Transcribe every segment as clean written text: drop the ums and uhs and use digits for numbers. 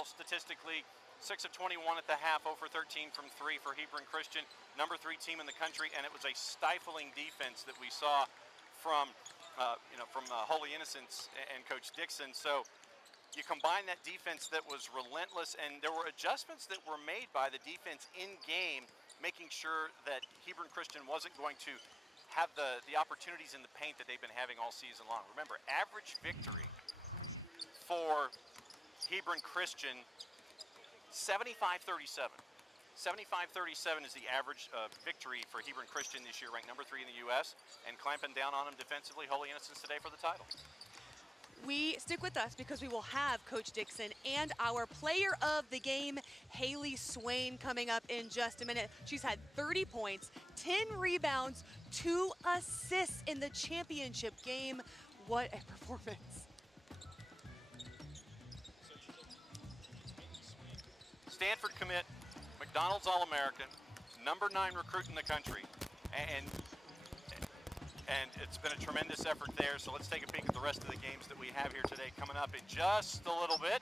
overall statistically, 6 of 21 at the half, 0 for 13 from 3 for Hebron Christian, number 3 team in the country, and it was a stifling defense that we saw from Holy Innocents and Coach Dixon. So you combine that defense that was relentless, and there were adjustments that were made by the defense in game, making sure that Hebron Christian wasn't going to have the opportunities in the paint that they've been having all season long. Remember, average victory for Hebron Christian, 75-37. 75-37 is the average victory for Hebron Christian this year, ranked number 3 in the U.S., and clamping down on them defensively, Holy Innocents today for the title. Stick with us because we will have Coach Dixon and our player of the game, Haley Swain, coming up in just a minute. She's had 30 points, 10 rebounds, 2 assists in the championship game. What a performance. Stanford commit, McDonald's All-American, number 9 recruit in the country, and it's been a tremendous effort there. So let's take a peek at the rest of the games that we have here today coming up in just a little bit.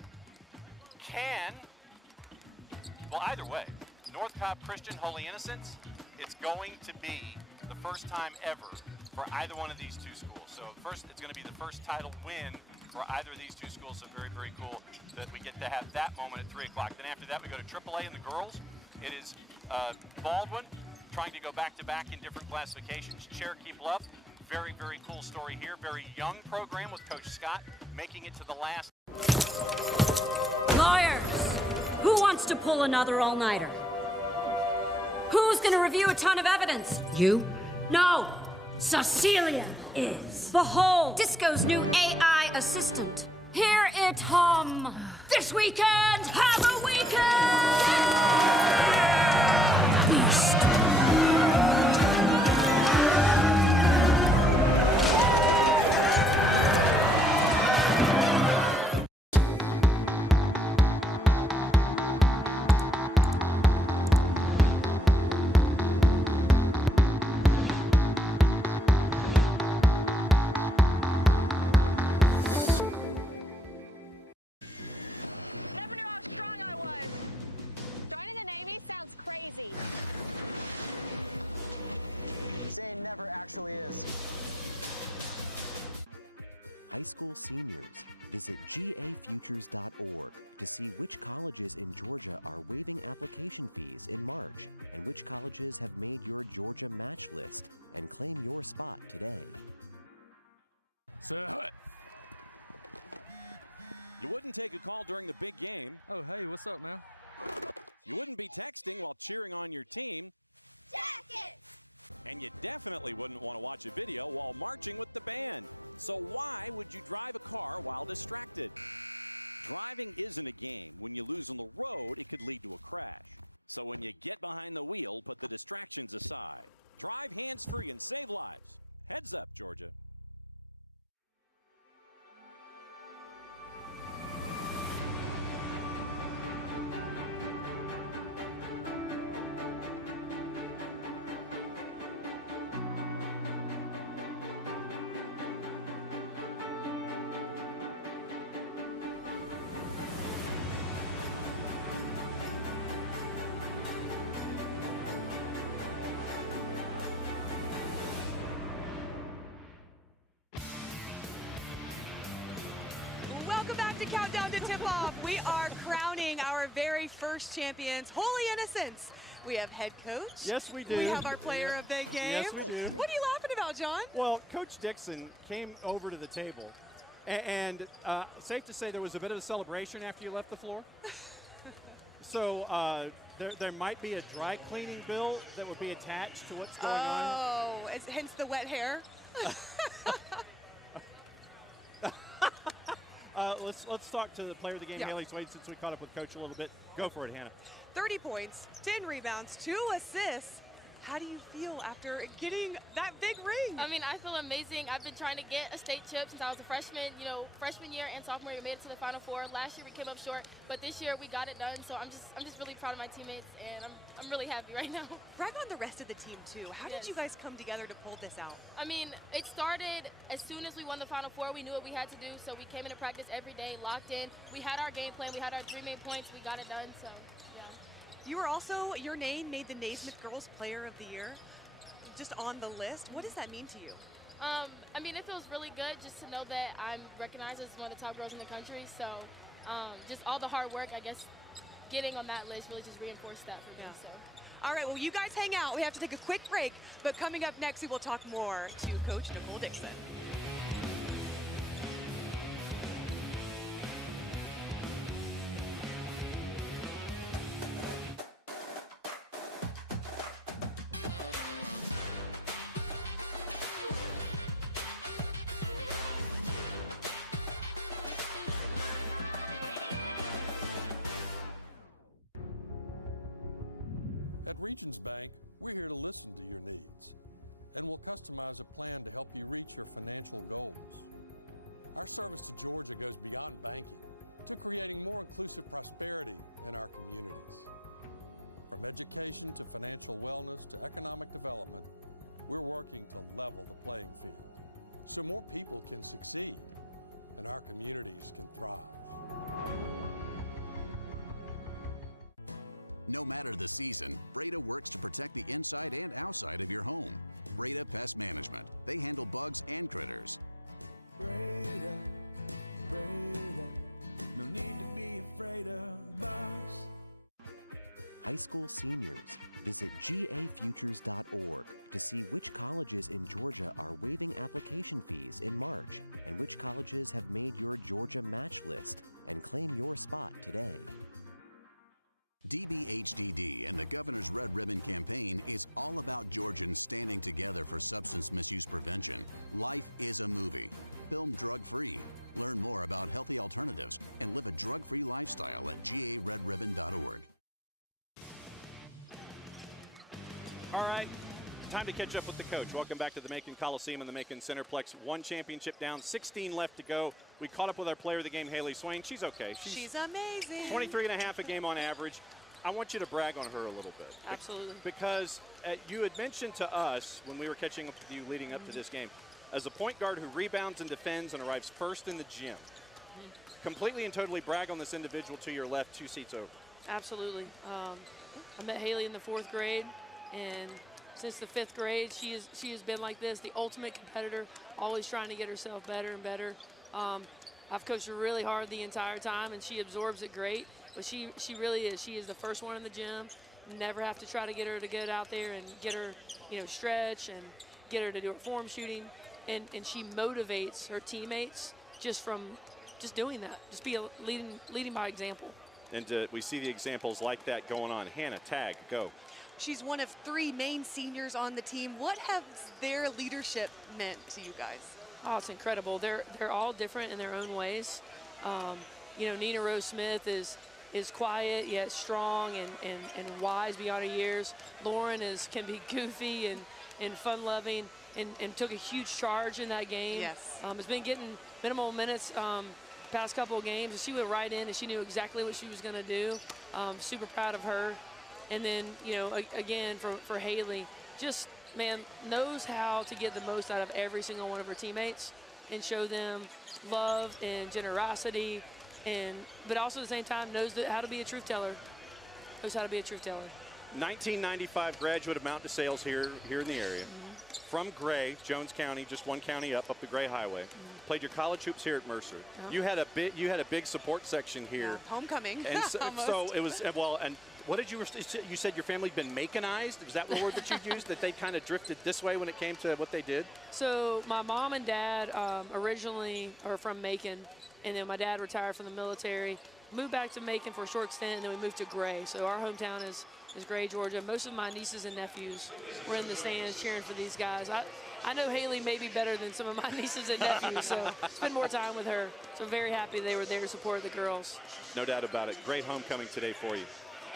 Either way, North Cobb Christian, Holy Innocents, it's going to be the first time ever for either one of these two schools. So first, it's going to be the first title win for either of these two schools. So very, very cool that we get to have that moment at 3 o'clock. Then after that, we go to AAA in the girls. It is Baldwin trying to go back-to-back in different classifications. Cherokee Bluff, very, very cool story here. Very young program with Coach Scott making it to the last. Lawyers, who wants to pull another all-nighter? Who's gonna review a ton of evidence? You? No, Cecilia is. Behold, Disco's new AI assistant. Hear it hum. This weekend, have a weekend! Beast. So why would you drive a car while distracted? Driving isn't a gift. When you're losing the road, it can lead you to crash. So when you get behind the wheel, put the distractions aside. All right, hands up. What's that, Georgia? Welcome back to Countdown to Tip-Off. We are crowning our very first champions, Holy Innocents. We have head coach. Yes, we do. We have our player of the game. Yes, we do. What are you laughing about, John? Well, Coach Dixon came over to the table, and safe to say there was a bit of a celebration after you left the floor. So there might be a dry cleaning bill that would be attached to what's going on. Oh, hence the wet hair. Let's talk to the player of the game, Haley Swain, since we caught up with Coach a little bit. Go for it, Hannah. 30 points, 10 rebounds, 2 assists. How do you feel after getting that big ring? I mean, I feel amazing. I've been trying to get a state chip since I was a freshman. You know, freshman year and sophomore year, we made it to the Final Four. Last year we came up short, but this year we got it done. So I'm just really proud of my teammates, and I'm really happy right now. Brag on the rest of the team too. How did you guys come together to pull this out? I mean, it started as soon as we won the Final Four. We knew what we had to do, so we came into practice every day, locked in. We had our game plan. We had our 3 main points. We got it done. So yeah. You were also, your name made the Naismith Girls Player of the Year, just on the list. What does that mean to you? I mean, it feels really good just to know that I'm recognized as one of the top girls in the country. So just all the hard work, I guess, getting on that list really just reinforced that for me. Yeah. So. All right, well, you guys hang out. We have to take a quick break, but coming up next, we will talk more to Coach Nicole Dixon. All right, time to catch up with the coach. Welcome back to the Macon Coliseum and the Macon Centerplex. 1 championship down, 16 left to go. We caught up with our player of the game, Haley Swain. She's okay. She's amazing. 23 and a half a game on average. I want you to brag on her a little bit. Absolutely. Because you had mentioned to us when we were catching up with you leading up to this game, as a point guard who rebounds and defends and arrives first in the gym, completely and totally brag on this individual to your left, 2 seats over. Absolutely. I met Haley in the 4th grade, and since the 5th grade, she has been like this, the ultimate competitor, always trying to get herself better and better. I've coached her really hard the entire time, and she absorbs it great. But she really is. She is the first one in the gym. Never have to try to get her to get out there and get her, stretch and get her to do her form shooting. And she motivates her teammates just doing that. Just be leading by example. And we see the examples like that going on. Hannah, tag, go. She's one of 3 main seniors on the team. What has their leadership meant to you guys? Oh, it's incredible. They're all different in their own ways. Nina Rose Smith is quiet yet strong and wise beyond her years. Lauren can be goofy and fun-loving and took a huge charge in that game. Yes. Has been getting minimal minutes past couple of games, and she went right in and she knew exactly what she was going to do. Super proud of her. And then, again, for Haley, just, man, knows how to get the most out of every single one of her teammates and show them love and generosity, but also at the same time knows how to be a truth teller. Knows how to be a truth teller. 1995 graduate of Mountain Sales here in the area. From Gray, Jones County, just 1 county up the Gray Highway. Played your college hoops here at Mercer. You had a big support section here. Yeah, homecoming. And so it was, and what did you said your family'd been Maconized? Was that the word that you used, that they kind of drifted this way when it came to what they did? So my mom and dad originally are from Macon, and then my dad retired from the military, moved back to Macon for a short stint, and then we moved to Gray. So our hometown is Gray, Georgia. Most of my nieces and nephews were in the stands cheering for these guys. I know Haley may be better than some of my nieces and nephews, so spend more time with her. So very happy they were there to support the girls. No doubt about it. Great homecoming today for you.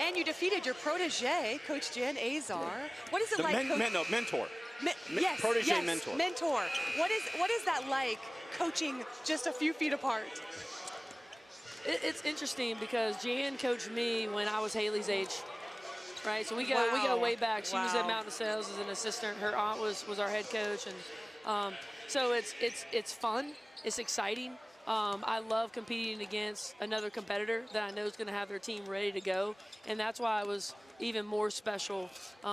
And you defeated your protege, Coach Jen Azar. What is it like, Coach? Mentor. Yes, protege yes, mentor. Mentor. What is that like, coaching just a few feet apart? It's interesting because Jan coached me when I was Haley's age, right? So we go way back. She was at Mountain Sales as an assistant. Her aunt was our head coach, and so it's fun. It's exciting. I love competing against another competitor that I know is going to have their team ready to go, and that's why it was even more special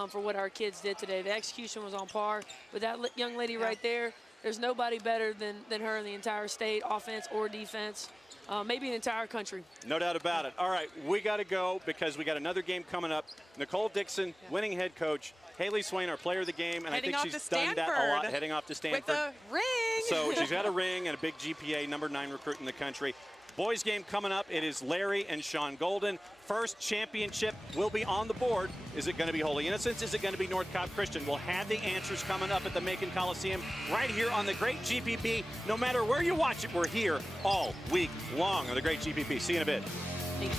for what our kids did today. The execution was on par. With that young lady right there, there's nobody better than her in the entire state, offense or defense. Maybe the entire country. No doubt about it. All right, we got to go because we got another game coming up. Nicole Dixon, winning head coach. Haley Swain, our player of the game, and Heading I think off she's to done that a lot, Stanford heading off to Stanford. with a ring. So she's got a ring and a big GPA, number 9 recruit in the country. Boys game coming up. It is Larry and Sean Golden. First championship will be on the board. Is it going to be Holy Innocents? Is it going to be North Cobb Christian? We'll have the answers coming up at the Macon Coliseum right here on the Great GPP. No matter where you watch it, we're here all week long on the Great GPP. See you in a bit. Thank you.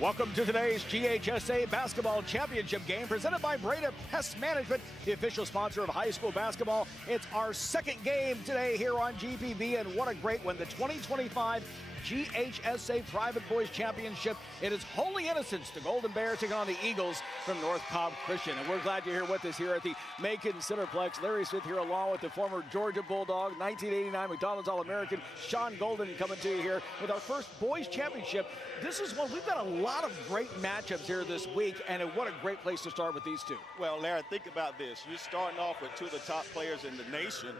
Welcome to today's GHSA Basketball Championship game presented by Breda Pest Management, the official sponsor of high school basketball. It's our second game today here on GPB, and what a great one. The 2025 GHSA Private Boys Championship. It is Holy Innocents, the Golden Bears, taking on the Eagles from North Cobb Christian. And we're glad you're here with us here at the Macon Centerplex. Larry Smith here along with the former Georgia Bulldog, 1989 McDonald's All-American, Sean Golden, coming to you here with our first Boys Championship. This is one, we've got a lot of great matchups here this week, and what a great place to start with these two. Well, Larry, think about this. You're starting off with two of the top players in the nation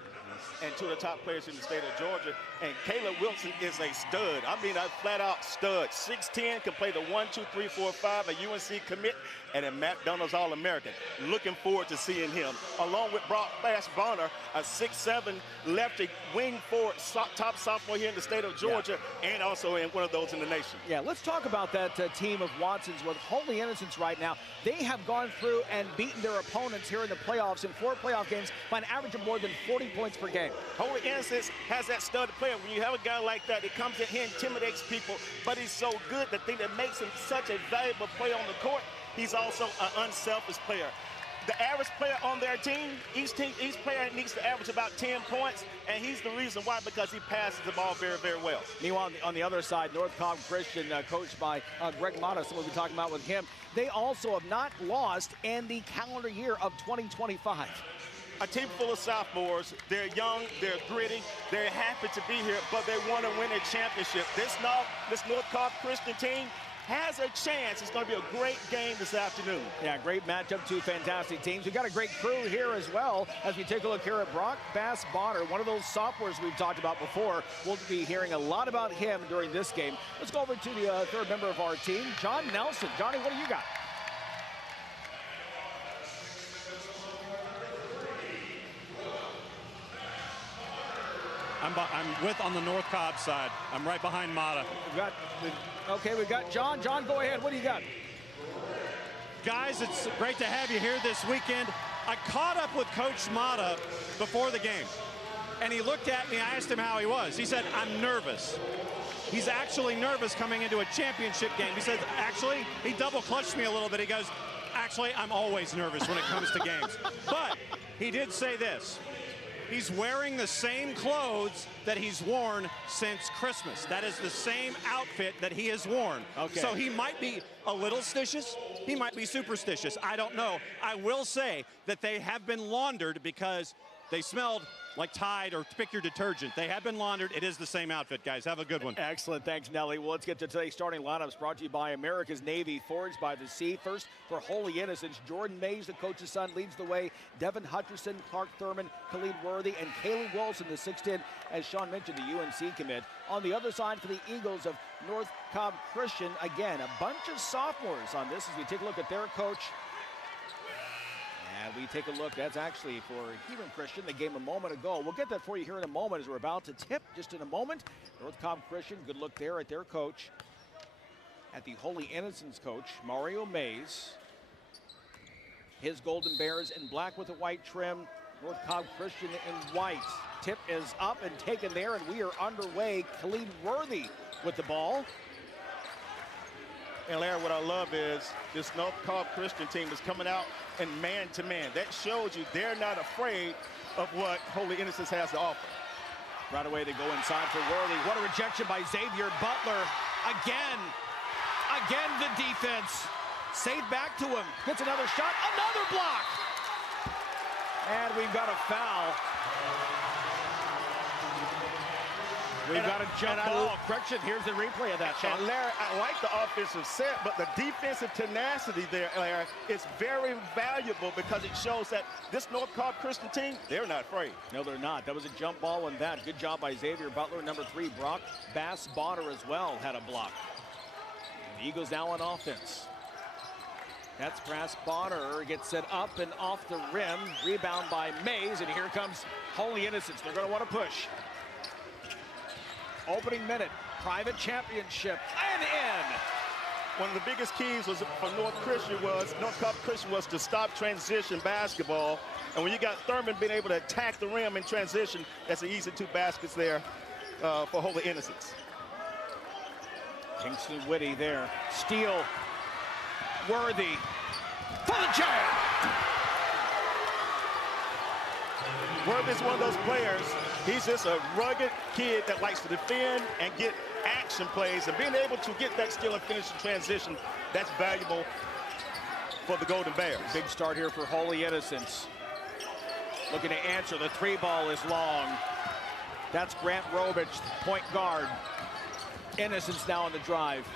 and two of the top players in the state of Georgia, and Kayla Wilson is a stud. I mean, a flat-out stud. 6'10", can play the 1, 2, 3, 4, 5, a UNC commit, and a McDonald's All-American. Looking forward to seeing him. Along with Brock Flash Bonner, a 6'7", lefty wing forward, top sophomore here in the state of Georgia, and also in one of those in the nation. Yeah, let's talk about that team of Watsons with Holy Innocents right now. They have gone through and beaten their opponents here in the playoffs in 4 playoff games by an average of more than 40 points per game. Holy Innocents has that stud player. When you have a guy like that, he comes in here, intimidates people, but he's so good. The thing that makes him such a valuable player on the court, he's also an unselfish player. The average player on their team, each player needs to average about 10 points, and he's the reason why, because he passes the ball very, very well. Meanwhile, on the other side, North Cobb Christian, coached by Greg Mata, so we'll be talking about with him. They also have not lost in the calendar year of 2025. A team full of sophomores. They're young, they're gritty, they're happy to be here, but they want to win a championship. This North Cobb Christian team has a chance. It's going to be a great game this afternoon. Yeah, great matchup, two fantastic teams. We've got a great crew here as well as we take a look here at Brock Bass Bonner, one of those sophomores we've talked about before. We'll be hearing a lot about him during this game. Let's go over to the third member of our team, John Nelson. Johnny, what do you got? I'm with on the North Cobb side. I'm right behind Mata. We've got John. John, go ahead. What do you got? Guys, it's great to have you here this weekend. I caught up with Coach Mata before the game, and he looked at me. I asked him how he was. He said, I'm nervous. He's actually nervous coming into a championship game. He said, actually, he double-clutched me a little bit. He goes, actually, I'm always nervous when it comes to games. But he did say this. He's wearing the same clothes that he's worn since Christmas. That is the same outfit that he has worn. Okay. So he might be a little stitious. He might be superstitious. I don't know. I will say that they have been laundered because they smelled like Tide or pick your detergent. They have been laundered. It is the same outfit, guys. Have a good one. Excellent. Thanks, Nelly. Well, let's get to today's starting lineups brought to you by America's Navy, Forged by the Sea. First, for Holy Innocents, Jordan Mays, the coach's son, leads the way. Devin Hutcherson, Clark Thurman, Khalid Worthy, and Caleb Wilson, the 6'10", as Sean mentioned, the UNC commit. On the other side for the Eagles of North Cobb Christian, again, a bunch of sophomores on this as we take a look at their coach. And we take a look, that's actually for Hebron Christian, the game a moment ago. We'll get that for you here in a moment as we're about to tip just in a moment. North Cobb Christian, good look there at their coach. At the Holy Innocents coach, Mario Mays. His Golden Bears in black with a white trim. North Cobb Christian in white. Tip is up and taken there, and we are underway. Khalid Worthy with the ball. And Larry, what I love is this North Cobb Christian team is coming out and man-to-man. That shows you they're not afraid of what Holy Innocents has to offer. Right away, they go inside for Worthy. What a rejection by Xavier Butler. Again the defense. Saved back to him. Gets another shot, another block. And we've got a foul. We've got a jump ball. Correction, here's the replay of that shot. And Larry, I like the offensive set, but the defensive tenacity there, Larry, is very valuable because it shows that this North Cobb Christian team, they're not afraid. No, they're not. That was a jump ball and that. Good job by Xavier Butler. Number 3, Brock Bass Bonner as well had a block. And the Eagles now on offense. That's Bass Bonner, gets set up and off the rim. Rebound by Mays, and here comes Holy Innocents. They're going to want to push. Opening minute, private championship, and in. One of the biggest keys was for North Cobb Christian was to stop transition basketball. And when you got Thurman being able to attack the rim in transition, that's an easy 2 baskets there for Holy Innocents. Kingston Whitty there. Steal. Worthy for the jam. Worthy's one of those players. He's just a rugged kid that likes to defend and get action plays, and being able to get that steal and finish in transition, that's valuable for the Golden Bears. Big start here for Holy Innocents. Looking to answer. The 3 ball is long. That's Grant Robich, point guard. Innocents now on the drive.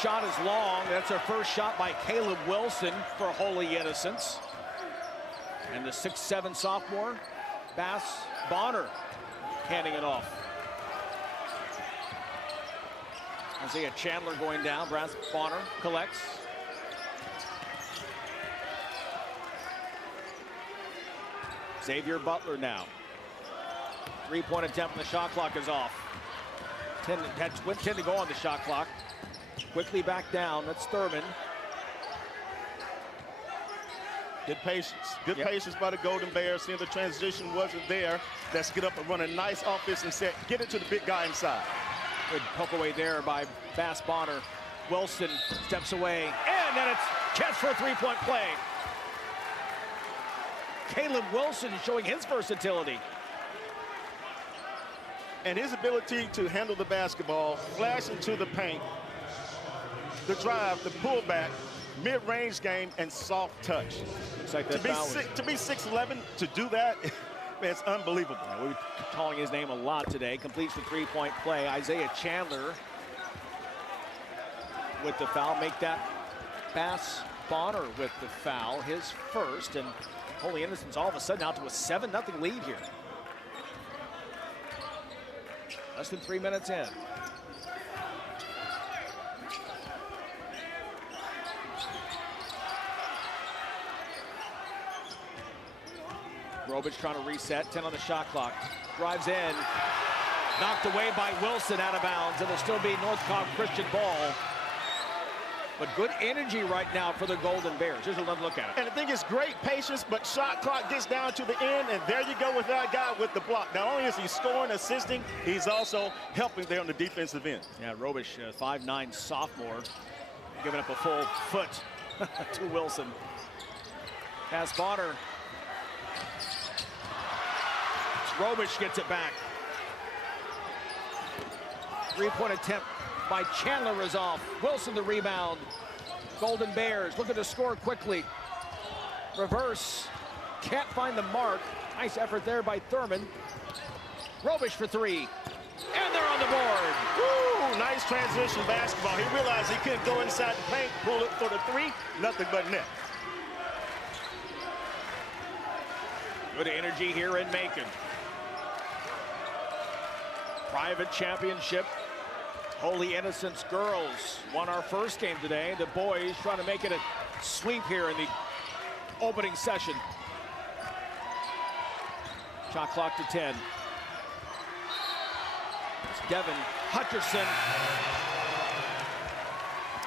Shot is long. That's their first shot by Caleb Wilson for Holy Innocents. And the 6'7" sophomore, Bass Bonner, handing it off. Isaiah Chandler going down. Bass Bonner collects. Xavier Butler now. 3-point attempt and the shot clock is off. 10 to go on the shot clock. Quickly back down. That's Thurman. Good patience. Good patience by the Golden Bears. Seeing the transition wasn't there. Let's get up and run a nice offensive set. Get it to the big guy inside. Good poke away there by Bass Bonner. Wilson steps away. And then it's chance for a 3-point play. Caleb Wilson showing his versatility. And his ability to handle the basketball, flash into the paint, the drive, the pullback, mid-range game, and soft touch. Looks like To be 6'11", to do that, It's unbelievable. Yeah, we've been calling his name a lot today. Completes the three-point play. Isaiah Chandler with the foul. Make that pass. Bonner with the foul, his first, and Holy Innocents all of a sudden out to a 7-0 lead here. Less than 3 minutes in. Robich trying to reset, 10 on the shot clock. Drives in, knocked away by Wilson, out of bounds. It'll still be North Cobb Christian ball. But good energy right now for the Golden Bears. Here's another look at it. And I think it's great patience, but shot clock gets down to the end, and there you go with that guy with the block. Not only is he scoring, assisting, he's also helping there on the defensive end. Yeah, Robich, 5'9" sophomore, giving up a full foot to Wilson. Pass Bonner. Robich gets it back. Three-point attempt by Chandler is off. Wilson the rebound. Golden Bears looking to score quickly. Reverse. Can't find the mark. Nice effort there by Thurman. Robich for three. And they're on the board. Woo, nice transition basketball. He realized he couldn't go inside the paint, pull it for the three. Nothing but net. Good energy here in Macon. Private championship. Holy Innocents girls won our first game today. The boys trying to make it a sweep here in the opening session. Shot clock to 10. It's Devin Hutcherson.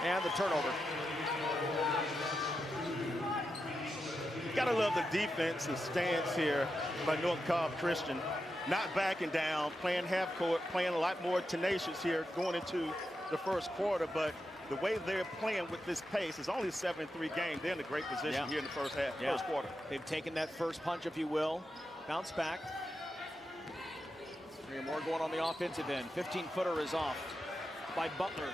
And the turnover. Gotta love the defensive stance here by North Cobb Christian. Not backing down, playing half court, playing a lot more tenacious here going into the first quarter. But the way they're playing with this pace, is only a 7-3 game. They're in a great position here in the first half, first quarter. They've taken that first punch, if you will. Bounce back. Three or more going on the offensive end. 15-footer is off by Butler.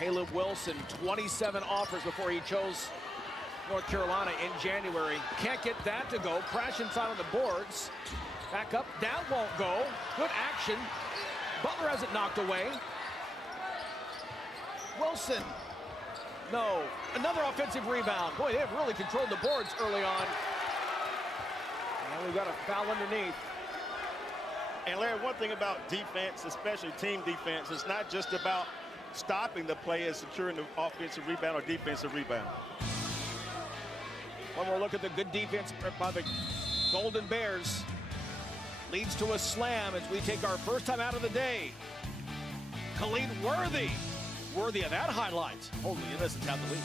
Caleb Wilson, 27 offers before he chose North Carolina in January. Can't get that to go. Crash inside on the boards. Back up. That won't go. Good action. Butler has it knocked away. Wilson. No. Another offensive rebound. Boy, they have really controlled the boards early on. And we've got a foul underneath. And Larry, one thing about defense, especially team defense, it's not just about stopping the play and securing the offensive rebound or defensive rebound. One more look at the good defense by the Golden Bears. Leads to a slam as we take our first time out of the day. Khalid worthy of that highlight. Holy Innocents have the lead.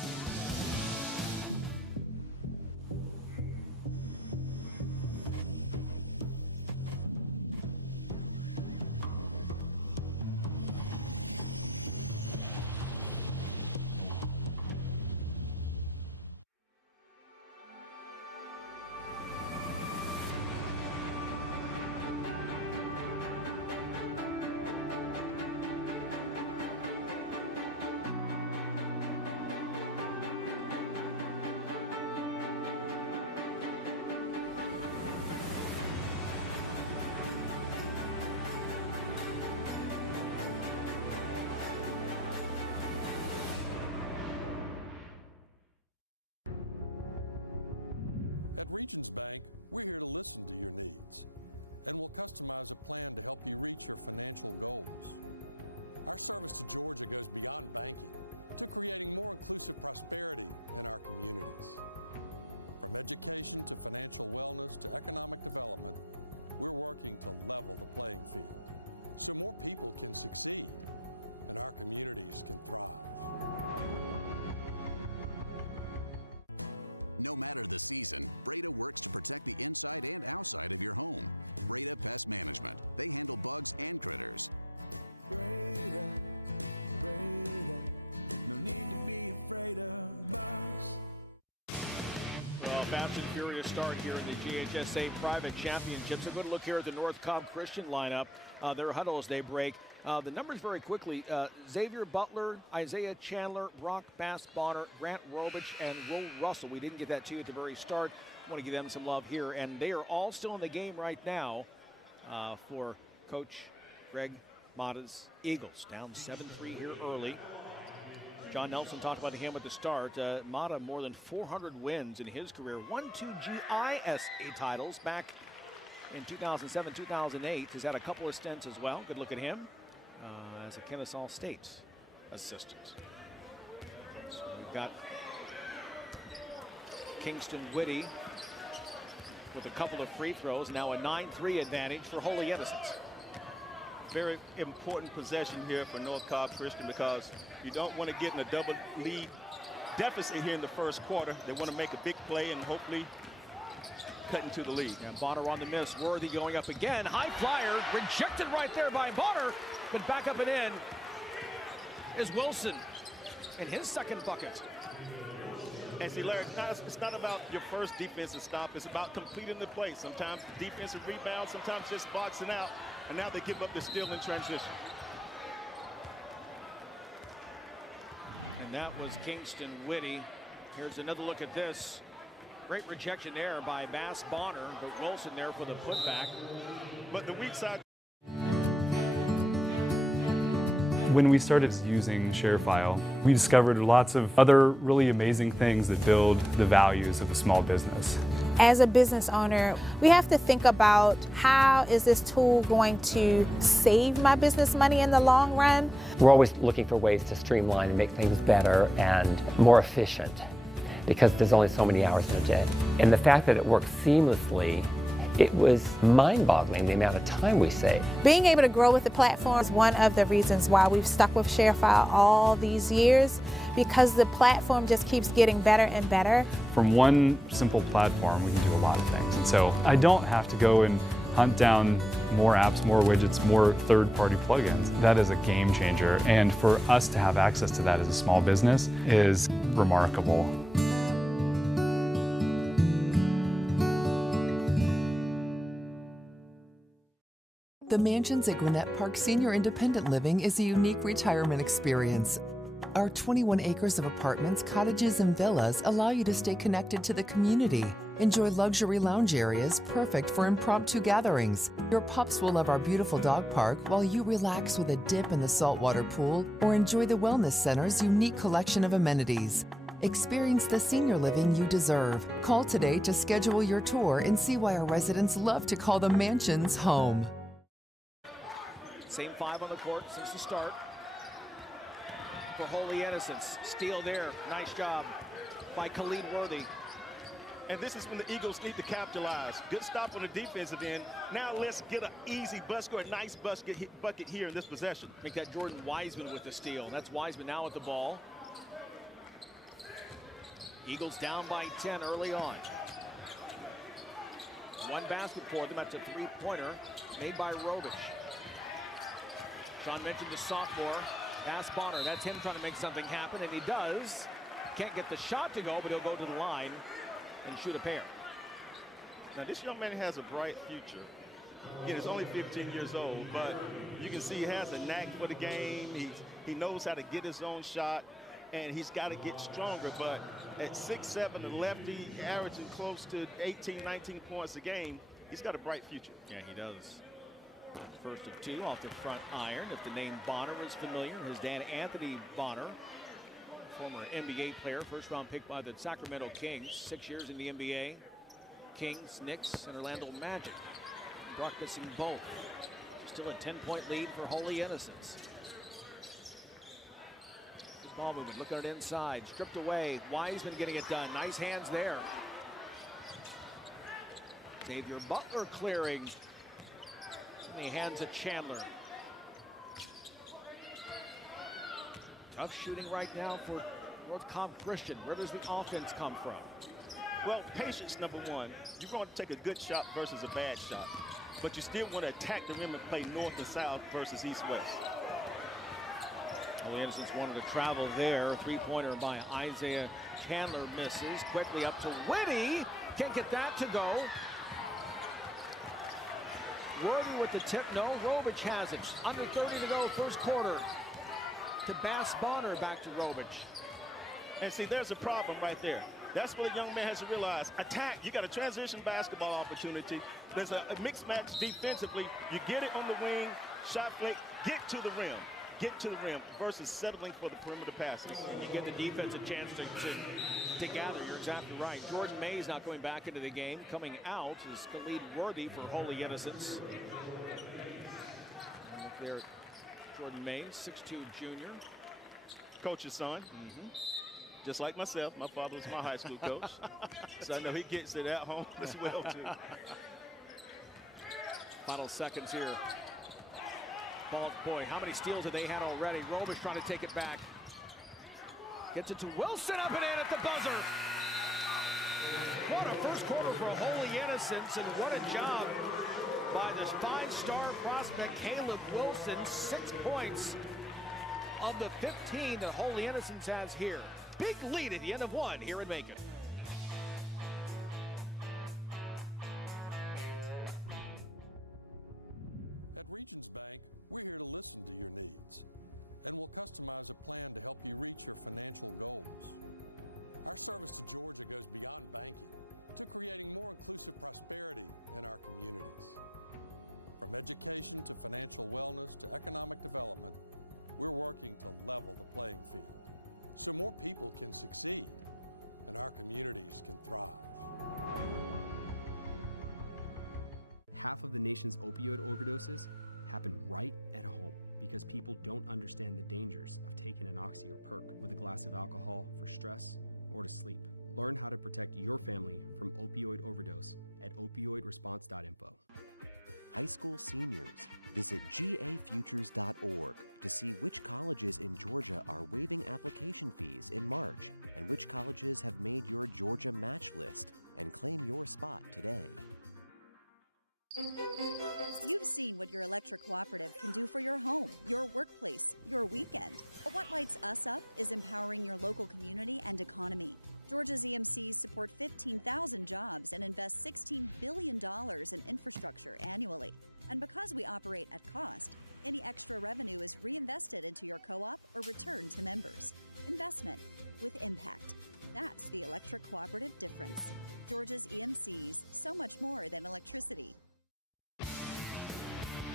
fast and furious start here in the GHSA Private Championships. A good look here at the North Cobb Christian lineup. Their huddle as they break. The numbers very quickly. Xavier Butler, Isaiah Chandler, Brock Bass-Bonner, Grant Robich, and Will Russell. We didn't get that to you at the very start. I want to give them some love here. And they are all still in the game right now for Coach Greg Mata's Eagles. Down 7-3 here early. John Nelson talked about him at the start. Mata, more than 400 wins in his career. Won 2 GISA titles back in 2007, 2008. Has had a couple of stints as well. Good look at him as a Kennesaw State assistant. So we've got Kingston Whitty with a couple of free throws. Now a 9-3 advantage for Holy Innocents. Very important possession here for North Cobb Christian because you don't want to get in a double lead deficit here in the first quarter. They want to make a big play and hopefully cut into the lead. And Bonner on the miss. Worthy going up again. High flyer. Rejected right there by Bonner. But back up and in is Wilson. And his second bucket. And see, Larry, it's not about your first defensive stop. It's about completing the play. Sometimes defensive rebound, sometimes just boxing out. And now they give up the steal in transition. And that was Kingston Whitty. Here's another look at this. Great rejection there by Bass-Bonner, but Wilson there for the putback. But the weak side. When we started using ShareFile, we discovered lots of other really amazing things that build the values of a small business. As a business owner, we have to think about how is this tool going to save my business money in the long run? We're always looking for ways to streamline and make things better and more efficient because there's only so many hours in a day. And the fact that it works seamlessly, it was mind-boggling the amount of time we save. Being able to grow with the platform is one of the reasons why we've stuck with ShareFile all these years, because the platform just keeps getting better and better. From one simple platform, we can do a lot of things. And so I don't have to go and hunt down more apps, more widgets, more third-party plugins. That is a game changer. And for us to have access to that as a small business is remarkable. The Mansions at Gwinnett Park Senior Independent Living is a unique retirement experience. Our 21 acres of apartments, cottages, and villas allow you to stay connected to the community. Enjoy luxury lounge areas perfect for impromptu gatherings. Your pups will love our beautiful dog park while you relax with a dip in the saltwater pool or enjoy the Wellness Center's unique collection of amenities. Experience the senior living you deserve. Call today to schedule your tour and see why our residents love to call the Mansions home. Same 5 on the court since the start. For Holy Innocents. Steal there. Nice job by Khalid Worthy. And this is when the Eagles need to capitalize. Good stop on the defensive end. Now let's get an easy bucket, a nice bucket here in this possession. Make that Jordan Wiseman with the steal. That's Wiseman now with the ball. Eagles down by 10 early on. One basket for them. That's a three-pointer made by Robich. Sean mentioned the sophomore, Bass-Bonner. That's him trying to make something happen, and he does. Can't get the shot to go, but he'll go to the line and shoot a pair. Now, this young man has a bright future. Again, he's only 15 years old, but you can see he has a knack for the game. He knows how to get his own shot, and he's got to get stronger. But at 6'7", a lefty, averaging close to 18, 19 points a game, he's got a bright future. Yeah, he does. First of 2 off the front iron. If the name Bonner is familiar, his dad Anthony Bonner, former NBA player, first round pick by the Sacramento Kings, 6 years in the NBA. Kings, Knicks, and Orlando Magic. Brock missing both. Still a 10-point lead for Holy Innocents. Good ball movement, looking at it inside, stripped away. Wiseman getting it done. Nice hands there. Xavier Butler clearing. And the hands of Chandler. Tough shooting right now for North Cobb Christian. Where does the offense come from? Well, patience, number one. You're going to take a good shot versus a bad shot. But you still want to attack the rim and play north and south versus east-west. Holy Innocents wanted to travel there. Three-pointer by Isaiah Chandler misses. Quickly up to Whitty. Can't get that to go. Worthy with the tip. No, Robich has it. Under 30 to go, first quarter. To Bass Bonner, back to Robich. And see, there's a problem right there. That's what a young man has to realize. Attack. You got a transition basketball opportunity. There's a mixed match defensively. You get it on the wing, shot flick, get to the rim. Get to the rim versus settling for the perimeter passes. And you get the defense a chance to gather. You're exactly right. Jordan Mays not going back into the game. Coming out is Khalid Worthy for Holy Innocents. And look there, Jordan Mays, 6'2" junior. Coach's son. Just like myself, my father was my high school coach. So I know he gets it at home as well, too. Final seconds here. Ball, boy, how many steals have they had already? Robich trying to take it back. Gets it to Wilson, up and in at the buzzer. What a first quarter for Holy Innocents, and what a job by this five-star prospect, Caleb Wilson. 6 points of the 15 that Holy Innocents has here. Big lead at the end of one here in Macon.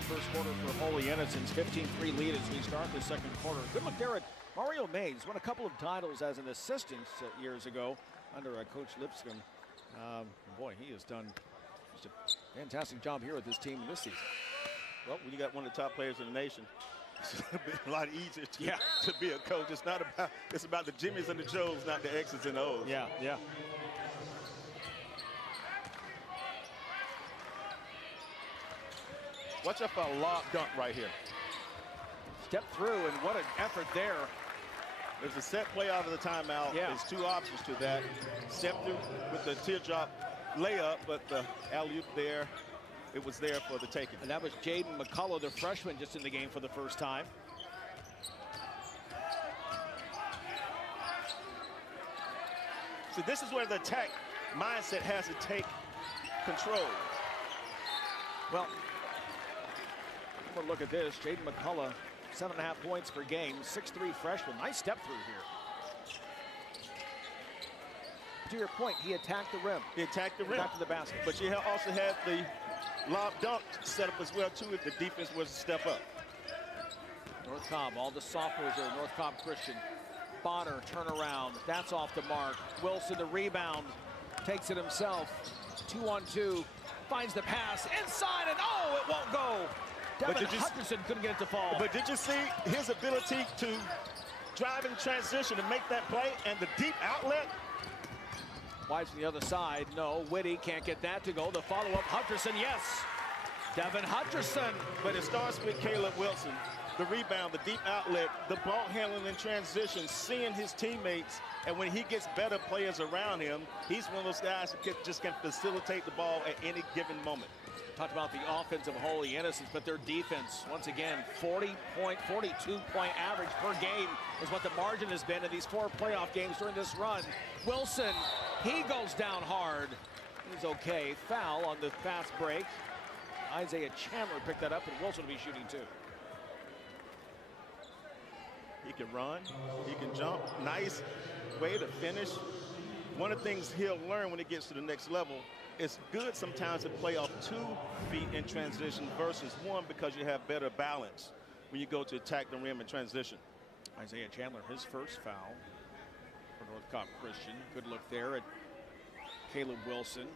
First quarter for Holy Innocents, 15-3 lead as we start the second quarter. Good look there at Mario Mays. Won a couple of titles as an assistant years ago under Coach Lipscomb. Boy, he has done just a fantastic job here with this team in this season. Well, when you got one of the top players in the nation, it's a lot easier to be a coach. It's about the Jimmys and the Joes, not the X's and the O's. Yeah. Watch out for a lob dunk right here. Step through, and what an effort there. There's a set play out of the timeout. Yeah. There's two options to that. Step through with the teardrop layup, but the alley-oop there, it was there for the taking. And that was Jaden McCullough, the freshman, just in the game for the first time. So this is where the attack mindset has to take control. Well, look at this. Jaden McCullough, 7.5 points per game, 6'3" freshman. Nice step through here. To your point, he attacked the rim. He attacked the rim. Back to the basket. But you also had the lob dunk set up as well, too, if the defense was to step up. North Cobb, all the sophomores are North Cobb Christian. Bonner, turnaround. That's off the mark. Wilson, the rebound. Takes it himself. 2-on-2. Finds the pass inside, and oh, it won't go. Devin Hutcherson couldn't get it to fall. But did you see his ability to drive in transition and make that play, and the deep outlet? Wide from the other side. No, Whitty can't get that to go. The follow-up, Hutcherson, yes. Devin Hutcherson. But it starts with Caleb Wilson. The rebound, the deep outlet, the ball handling in transition, seeing his teammates, and when he gets better players around him, he's one of those guys who just can facilitate the ball at any given moment. Talked about the offense of Holy Innocents, but their defense, once again, 42-point average per game is what the margin has been in these 4 playoff games during this run. Wilson, he goes down hard. He's okay. Foul on the fast break. Isaiah Chandler picked that up, and Wilson will be shooting too. He can run, he can jump. Nice way to finish. One of the things he'll learn when he gets to the next level, it's good sometimes to play off 2 feet in transition versus 1 because you have better balance when you go to attack the rim in transition. Isaiah Chandler, his first foul for North Cobb Christian. Good look there at Caleb Wilson.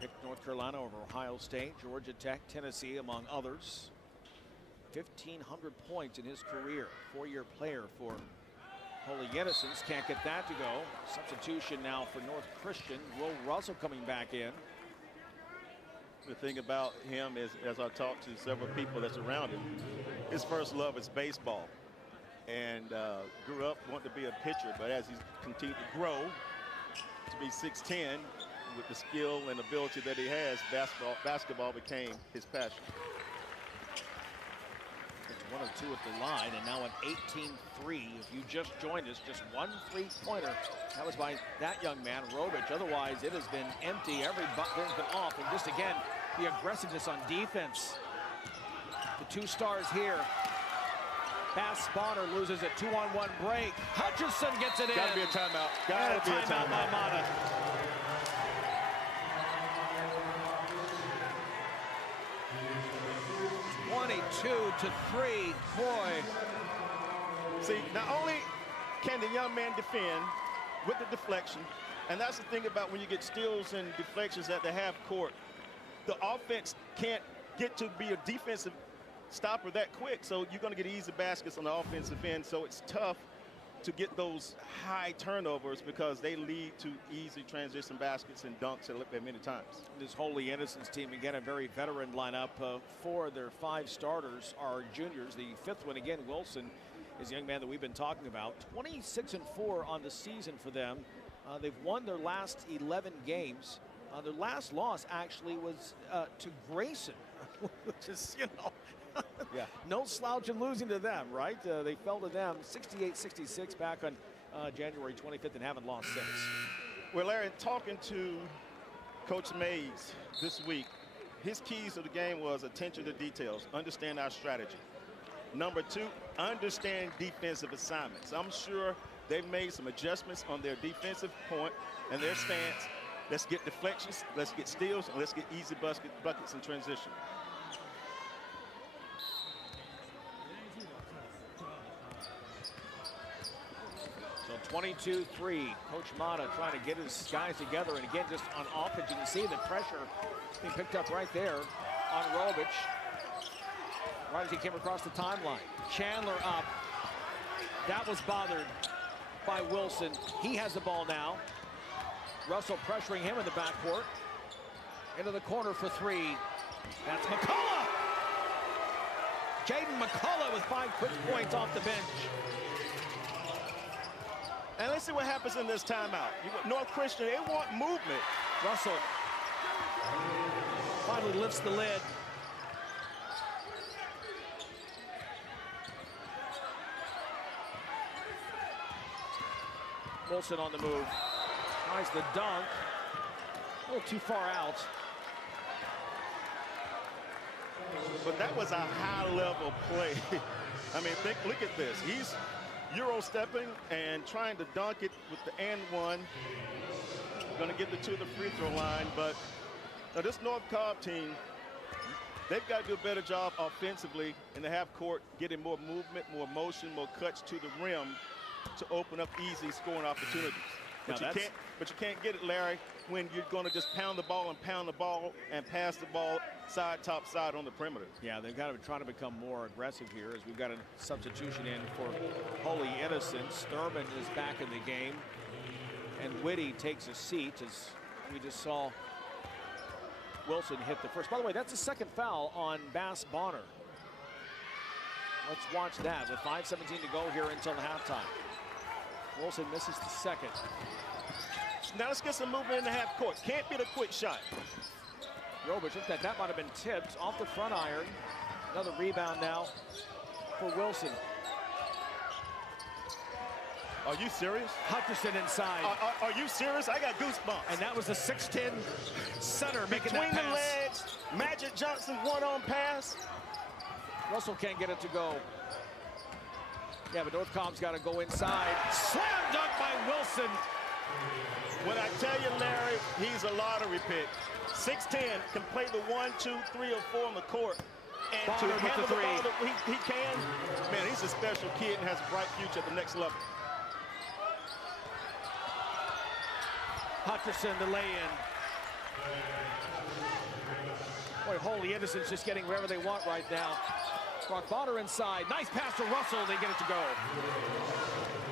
Picked North Carolina over Ohio State, Georgia Tech, Tennessee, among others. 1,500 points in his career. 4-year player for Holy Innocents. Can't get that to go. Substitution now for North Christian. Will Russell coming back in. The thing about him is, as I talked to several people that's around him, his first love is baseball. And grew up wanting to be a pitcher, but as he's continued to grow to be 6'10", with the skill and ability that he has, basketball became his passion. It's 1 of 2 at the line, and now an 18-3. If you just joined us, just 1 3-pointer. That was by that young man, Robich. Otherwise, it has been empty. Every button's been off, and just again, the aggressiveness on defense. The 2 stars here. Bass Bonner loses a 2-on-1 break. Hutchinson gets it in. Gotta be a timeout. Gotta be a timeout by Mata. 22-3, boy. See, not only can the young man defend with the deflection, and that's the thing about when you get steals and deflections at the half court, the offense can't get to be a defensive stopper that quick, so you're going to get easy baskets on the offensive end, so it's tough to get those high turnovers because they lead to easy transition baskets and dunks at many times. This Holy Innocents team, again, a very veteran lineup. 4 of their 5 starters are juniors. The 5th one, again, Wilson, is a young man that we've been talking about. 26-4 on the season for them. They've won their last 11 games. Their last loss actually was to Grayson, which is, you know, yeah, no slouch in losing to them, right? They fell to them 68-66 back on January 25th and haven't lost since. Well, Larry, talking to Coach Mays this week, his keys to the game was attention to details, understand our strategy. Number 2, understand defensive assignments. I'm sure they've made some adjustments on their defensive point and their stance. Let's get deflections, let's get steals, and let's get easy buckets in transition. So 22-3, Coach Mata trying to get his guys together, and again, just on offense, you can see the pressure being picked up right there on Robich. Right as he came across the timeline. Chandler up. That was bothered by Wilson. He has the ball now. Russell pressuring him in the backcourt. Into the corner for 3. That's McCullough. Jaden McCullough with 5 quick points off the bench. And let's see what happens in this timeout. You got North Christian, they want movement. Russell finally lifts the lid. Wilson on the move. Tries the dunk. A little too far out. But that was a high-level play. I mean, look at this. He's Euro stepping and trying to dunk it with the and one. Going to get to the free throw line, but this North Cobb team, they've got to do a better job offensively in the half court, getting more movement, more motion, more cuts to the rim to open up easy scoring opportunities. But you can't get it, Larry, when you're going to just pound the ball and pass the ball top side on the perimeter. Yeah, they've got to try to become more aggressive here as we've got a substitution in for Holy Innocents. Thurman is back in the game, and Whitty takes a seat as we just saw Wilson hit the first. By the way, that's the 2nd foul on Bass Bonner. Let's watch that with 5:17 to go here until halftime. Wilson misses the 2nd. Now let's get some movement in the half court. Can't be the quick shot. Robish looked like that might have been tipped off the front iron. Another rebound now for Wilson. Are you serious? Hutcherson inside. Are you serious? I got goosebumps. And that was the 6'10" center making Between that the pass. legs, Magic Johnson one-on pass. Russell can't get it to go. Yeah, but North Cobb's got to go inside. Slam dunk by Wilson. When I tell you, Larry, he's a lottery pick. 6'10", can play the 1, 2, 3, or 4 on the court. And Bonner to with handle the the ball three. that he can, man, he's a special kid and has a bright future at the next level. Hutcherson the lay-in. Boy, Holy Innocents just getting wherever they want right now. Brock Bonner inside. Nice pass to Russell. They get it to go.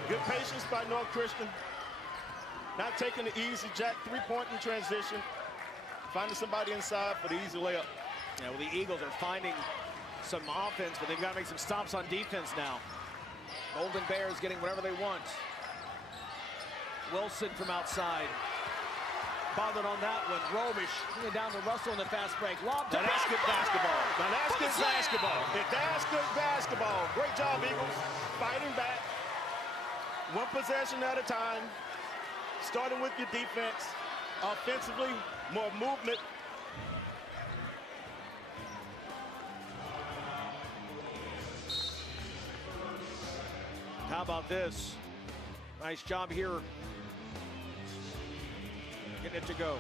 Good patience by North Christian. Not taking the easy jack three-point in transition. Finding somebody inside for the easy layup. Yeah, well, the Eagles are finding some offense, but they've got to make some stops on defense now. Golden Bears getting whatever they want. Wilson from outside. Bothered on that one. Robish bringing down to Russell in the fast break. Lob to Now that's good basketball. Now that's good basketball. That's good basketball. Great job, Eagles. Fighting back. One possession at a time. Starting with your defense. Offensively, more movement. How about this? Nice job here. Getting it to go.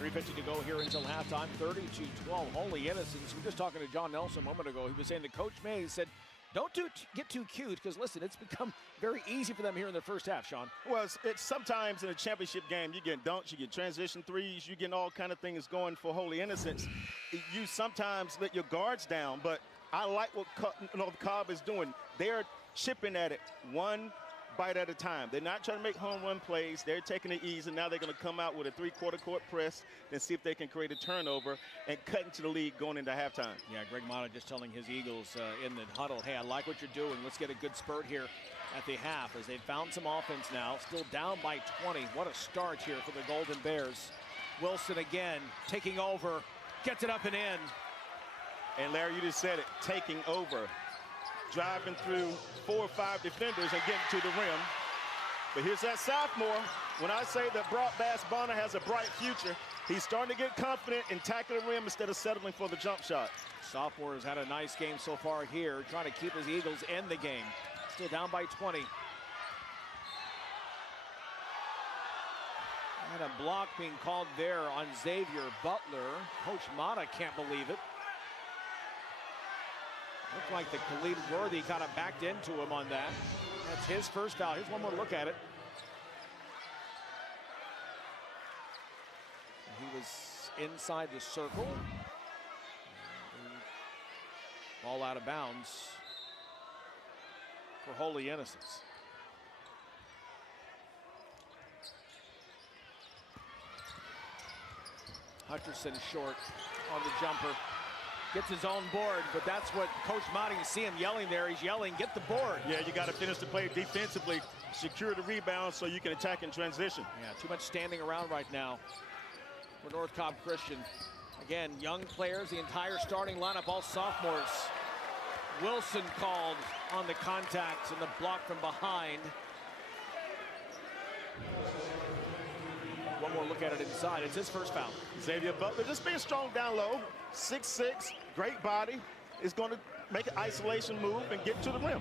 .350 to go here until halftime. 30-12. Holy Innocents. We were just talking to John Nelson a moment ago. He was saying the coach May said, don't get too cute, because listen, it's become very easy for them here in the first half, Sean. Well, it's sometimes in a championship game, you get dunks, you get transition threes, you get all kind of things going for Holy Innocents. You sometimes let your guards down, but I like what Cobb is doing. They're chipping at it one bite at a time. They're not trying to make home run plays. They're taking it easy. Now they're going to come out with a three-quarter court press and see if they can create a turnover and cut into the lead going into halftime. Yeah, Greg Mata just telling his Eagles in the huddle, hey, I like what you're doing. Let's get a good spurt here at the half as they've found some offense now. Still down by 20. What a start here for the Golden Bears. Wilson again taking over. Gets it up and in. And Larry, you just said it, taking over. Driving through 4 or 5 defenders and getting to the rim. But here's that sophomore. When I say that Brock Bonner has a bright future, he's starting to get confident and tackle the rim instead of settling for the jump shot. Sophomore has had a nice game so far here, trying to keep his Eagles in the game. Still down by 20. And a block being called there on Xavier Butler. Coach Mata can't believe it. Looked like the Khalid Worthy kind of backed into him on that. That's his first foul. Here's one more look at it. He was inside the circle. Ball out of bounds for Holy Innocents. Hutcherson short on the jumper. Gets his own board, but that's what Coach Motti, you see him yelling there. He's yelling, get the board. Yeah, you got to finish the play defensively, secure the rebound so you can attack in transition. Yeah, too much standing around right now for North Cobb Christian. Again, young players, the entire starting lineup, all sophomores. Wilson called on the contact and the block from behind. One more look at it inside. It's his first foul. Xavier Butler just being strong down low. 6'6", great body. Is going to make an isolation move and get to the rim.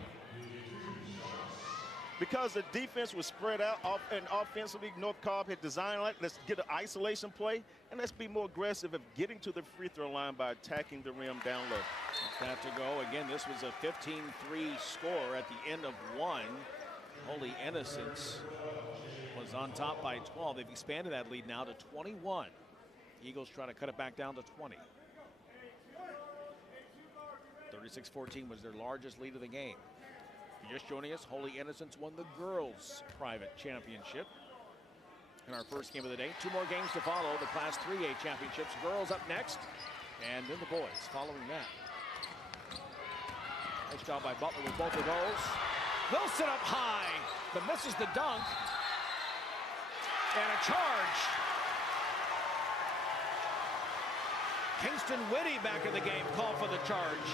Because the defense was spread out and offensively, North Cobb had designed like, let's get an isolation play and let's be more aggressive of getting to the free throw line by attacking the rim down low. That to go. Again, this was a 15-3 score at the end of one. Holy Innocents was on top by 12. They've expanded that lead now to 21. Eagles trying to cut it back down to 20. 36-14 was their largest lead of the game. If you're just joining us, Holy Innocents won the girls' private championship in our first game of the day. 2 more games to follow, the Class 3A championships. Girls up next, and then the boys following that. Nice job by Butler with both of those. Wilson up high, but misses the dunk. And a charge. Kingston Whitty back in the game, called for the charge.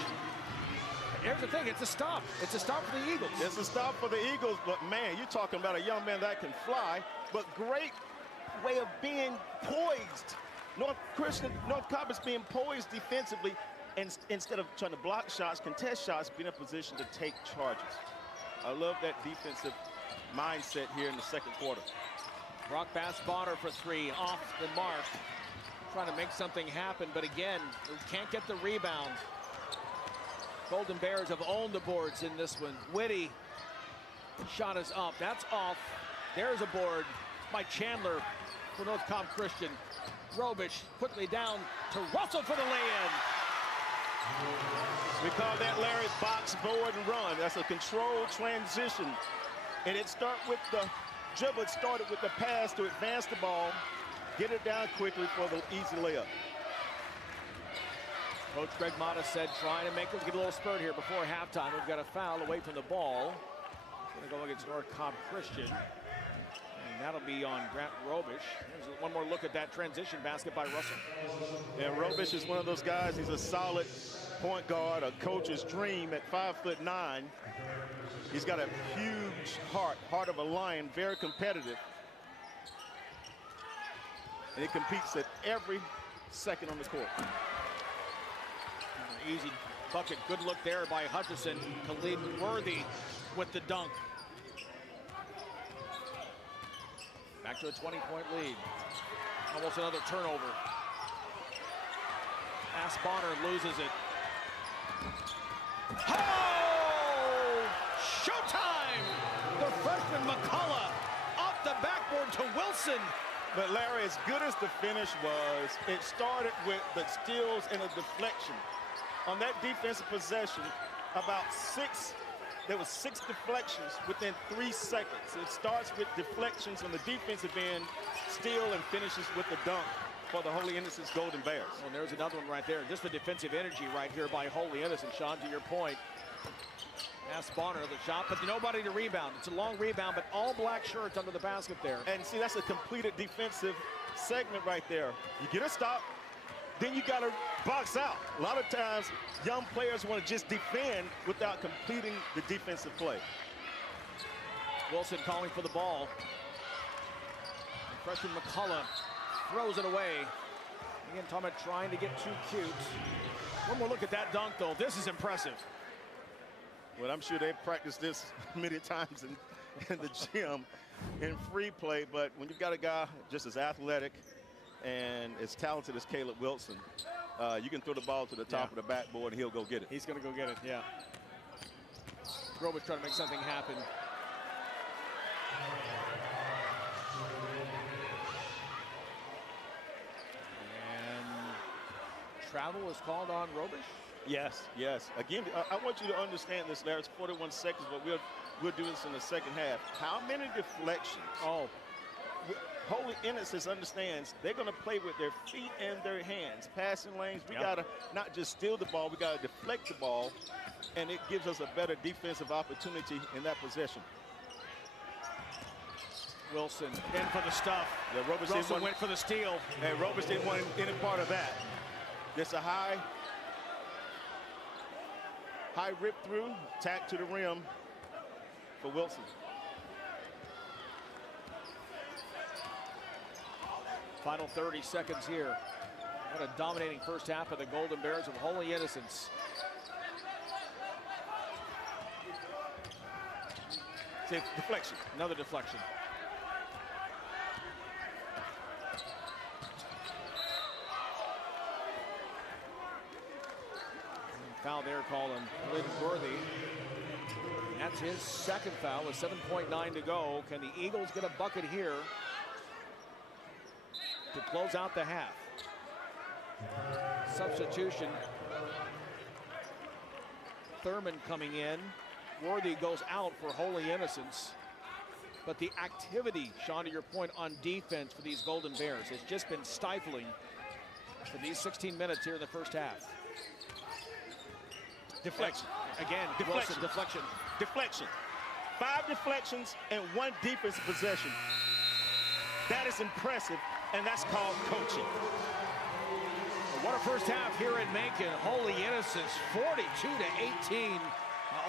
Here's the thing, it's a stop. It's a stop for the Eagles. It's a stop for the Eagles, but man, you're talking about a young man that can fly, but great way of being poised. North Cobb is being poised defensively, and instead of trying to block shots, contest shots, be in a position to take charges. I love that defensive mindset here in the second quarter. Brock Bass-Bonner for 3, off the mark. Trying to make something happen, but again, can't get the rebound. Golden Bears have owned the boards in this one. Whitty, shot is up. That's off. There's a board by Chandler for North Cobb Christian. Robish quickly down to Russell for the lay-in. We call that, Larry, box, board, and run. That's a controlled transition. And it started with the dribble. It started with the pass to advance the ball, get it down quickly for the easy layup. Coach Greg Motta said, trying to make us get a little spurt here before halftime. We've got a foul away from the ball. Going to go against North Cobb Christian. And that'll be on Grant Robish. Here's one more look at that transition basket by Russell. Yeah, Robish is one of those guys. He's a solid point guard, a coach's dream at 5'9". He's got a huge heart of a lion, very competitive. And he competes at every second on the court. Easy bucket. Good look there by Hutcherson. Khalid Worthy with the dunk. Back to a 20-point lead. Almost another turnover. Bass-Bonner loses it. Oh! Showtime! The freshman McCullough off the backboard to Wilson. But Larry, as good as the finish was, it started with the steals and a deflection. On that defensive possession, there was 6 deflections within 3 seconds. It starts with deflections on the defensive end, steal, and finishes with the dunk for the Holy Innocents Golden Bears. Well, there's another one right there. Just the defensive energy right here by Holy Innocents. Sean, to your point. Bass-Bonner the shot, but nobody to rebound. It's a long rebound, but all black shirts under the basket there. And see, that's a completed defensive segment right there. You get a stop, then you got to box out. A lot of times, young players want to just defend without completing the defensive play. Wilson calling for the ball. And freshman McCullough throws it away. Again, talking about trying to get too cute. One more look at that dunk, though. This is impressive. Well, I'm sure they've practiced this many times in the gym in free play, but when you've got a guy just as athletic and as talented as Caleb Wilson, you can throw the ball to the top of the backboard and he'll go get it. He's going to go get it, yeah. Robish trying to make something happen. And travel is called on Robish? Yes, yes. Again, I want you to understand this, Larry. It's 41 seconds, but we'll do this in the second half. How many deflections? Oh. Holy Innocence understands they're going to play with their feet and their hands. Passing lanes, we got to not just steal the ball, we got to deflect the ball, and it gives us a better defensive opportunity in that possession. Wilson in for the stuff. Yeah, Roberts went for the steal. And Roberts didn't want any part of that. It's a high rip through, tack to the rim for Wilson. Final 30 seconds here. What a dominating first half of the Golden Bears of Holy Innocence. Deflection. Another deflection. Foul there called on Lynn Worthy. That's his second foul with 7.9 to go. Can the Eagles get a bucket here to close out the half? Substitution. Thurman coming in. Worthy goes out for Holy Innocence. But the activity, Sean, to your point, on defense for these Golden Bears has just been stifling for these 16 minutes here in the first half. Deflection. Again, deflection. Deflection. Deflection. 5 deflections and 1 defensive possession. That is impressive, and that's called coaching. What a first half here in Macon. Holy Innocence, 42-18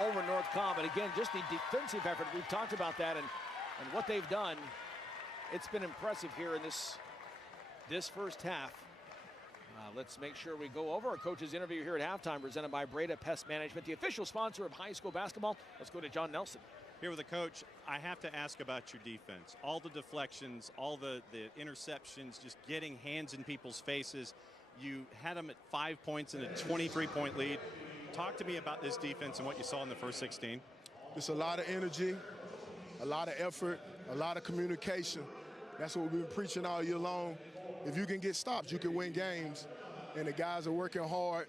over North Cobb. And again, just the defensive effort. We've talked about that and what they've done. It's been impressive here in this first half. Let's make sure we go over our coach's interview here at halftime, presented by Breda Pest Management, the official sponsor of high school basketball. Let's go to John Nelson. Here with the coach, I have to ask about your defense. All the deflections, all the interceptions, just getting hands in people's faces. You had them at 5 points in a 23-point lead. Talk to me about this defense and what you saw in the first 16. It's a lot of energy, a lot of effort, a lot of communication. That's what we've been preaching all year long. If you can get stops, you can win games. And the guys are working hard,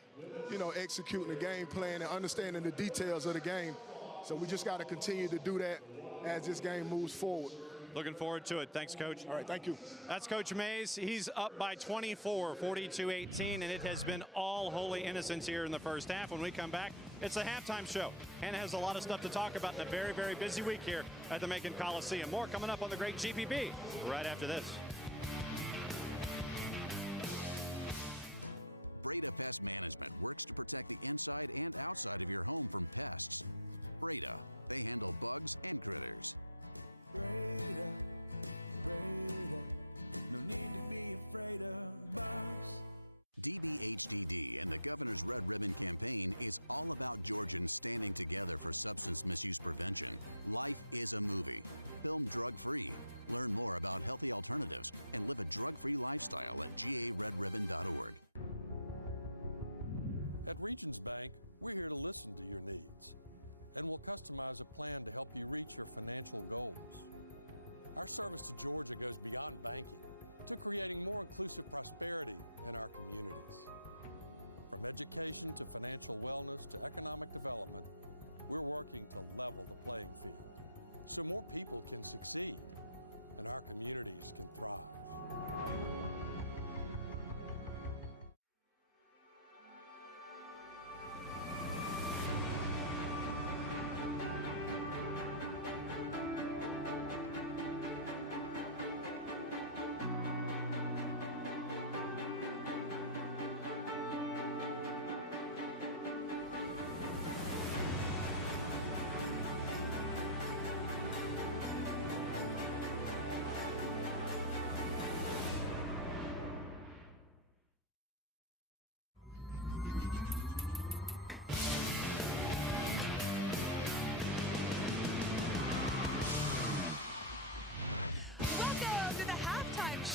executing the game plan and understanding the details of the game. So we just got to continue to do that as this game moves forward. Looking forward to it. Thanks, Coach. All right, thank you. That's Coach Mays. He's up by 24, 42-18, and it has been all Holy Innocence here in the first half. When we come back, it's a halftime show. Hannah has a lot of stuff to talk about in a very, very busy week here at the Macon Coliseum. More coming up on the great GPB right after this.